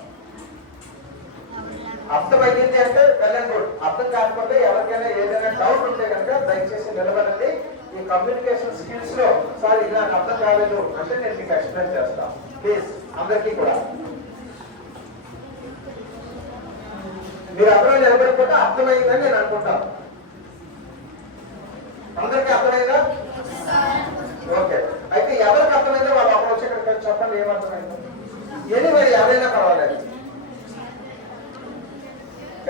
అర్థమైంది అంటే వెల్ అండ్ గుడ్. అర్థం కాకపోతే ఎవరికైనా ఏదైనా డౌట్ ఉంటే కనుక దయచేసి నిలబడండి. ఈ కమ్యూనికేషన్ స్కిల్స్ లో సార్ ఇది నాకు అర్థం కాలేదు అంటే నేను మీకు ఎక్స్ప్లెయిన్ చేస్తాను. ప్లీజ్ అందరికీ కూడా మీరు అందరూ నిలబడిపోతే అర్థమైందని నేను అనుకుంటాను. అందరికీ అర్థమైందా? ఓకే, అయితే ఎవరికి అర్థమైందో వాళ్ళు అప్పుడు వచ్చి ఇక్కడ చెప్పండి ఏమర్థమైందో. ఎనివే ఎవరైనా పర్వాలేదు,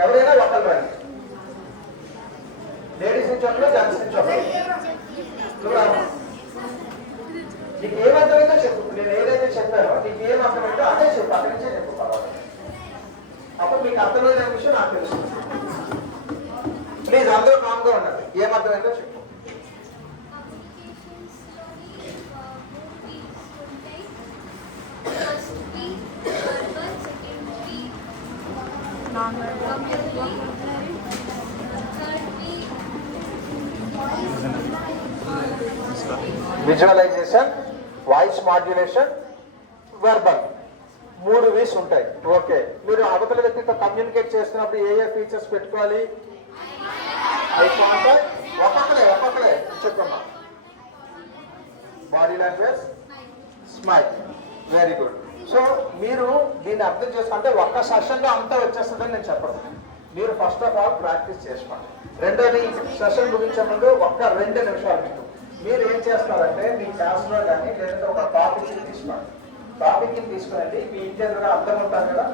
ఎవరైనా ఒకరు రండి. లేడీస్ నుంచి ఒకరు, జెంట్స్ నుంచి ఒకరు. నువ్వు రావు. నీకు ఏమర్థమైందో చెప్పు. నేను ఏదైతే చెప్పానో నీకు ఏమర్థమైందో అదే చెప్పు. అక్కడి నుంచే చెప్పు, పర్వాలేదు. అప్పుడు మీకు అర్థమైన విషయం నాకు తెలుసు. ప్లీజ్ అందరూ కామ్గా ఉండాలి. ఏమర్థమైందో చెప్పు. Visualisation, voice modulation, verbal 3 V's ఉంటాయి. ఓకే, మీరు అవతల వ్యక్తితో కమ్యూనికేట్ చేస్తున్నప్పుడు ఏ ఫీచర్స్ పెట్టుకోవాలి? Eye contact. ఒక్కొక్కలే చెప్పమ్మా. Body language, smile. Very good. So మీరు దీన్ని అర్థం చేసుకుంటే ఒక్క సెషన్లో అంతా వచ్చేస్తుందని నేను చెప్పను. మీరు ఫస్ట్ ఆఫ్ ఆల్ ప్రాక్టీస్ చేసుకోండి. రెండోది, సెషన్ ముగించే ముందు ఒక్క 2 నిమిషాలు మీరు ఏం చేస్తారంటే మీ క్లాస్లో కానీ లేదంటే ఒక టాపిక్ని తీసుకోండి. టాపిక్ని తీసుకునండి. మీ ఇంటి ఎదురుగా అర్థం ఉంటారు కదా,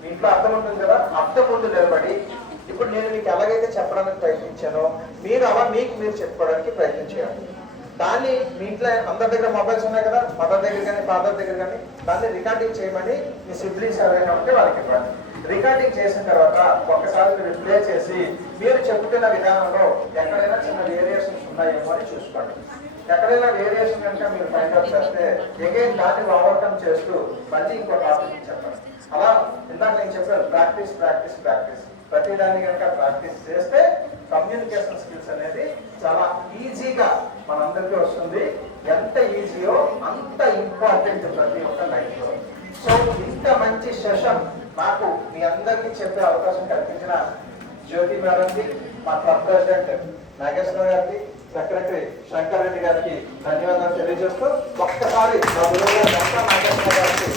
మీ ఇంట్లో అర్థం ఉంటుంది కదా, అర్థం ముందు నిలబడి ఇప్పుడు నేను మీకు ఎలాగైతే చెప్పడానికి ప్రయత్నించానో మీరు అలా మీకు మీరు చెప్పుకోవడానికి ప్రయత్నం చేయాలి. దాన్ని మీ ఇంట్లో అందరి దగ్గర మొబైల్స్ ఉన్నాయి కదా, మదర్ దగ్గర కానీ ఫాదర్ దగ్గర కానీ, దాన్ని రికార్డింగ్ చేయమని మీ సిబ్లింగ్స్ ఎవరైనా ఉంటే వాళ్ళకి ఇవ్వండి. రికార్డింగ్ చేసిన తర్వాత ఒక్కసారి మీరు ప్లే చేసి మీరు చెబుతున్న విధానంలో ఎక్కడైనా చిన్న వేరియేషన్స్ ఉన్నాయేమో అని చూసుకోండి. ఎక్కడైనా వేరియేషన్ కనుక మీరు ఫైండ్ అవుట్ చేస్తే అగైన్ దాన్ని ఓవర్కమ్ చేస్తూ మళ్ళీ ఇంకో టాపిక్ చెప్పండి. అలా ఇందాక నేను చెప్పాను, ప్రాక్టీస్ ప్రాక్టీస్ ప్రాక్టీస్. ప్రతిదాన్ని కనుక ప్రాక్టీస్ చేస్తే కమ్యూనికేషన్ స్కిల్స్ అనేది చాలా ఈజీగా మనందరికీ వస్తుంది. ఎంత ఈజీయో అంత ఇంపార్టెంట్ ప్రతి ఒక్క లైఫ్ లో. సో ఇంత మంచి సెషన్ నాకు మీ అందరికీ చెప్పే అవకాశం కల్పించిన జ్యోతి మేడంకి, మా క్లబ్ ప్రెసిడెంట్ నాగేశ్వర గారికి, సెక్రటరీ శంకర్ రెడ్డి గారికి ధన్యవాదాలు తెలియజేస్తూ ఒక్కసారి మా గురువు గారు నాగేశ్వర గారికి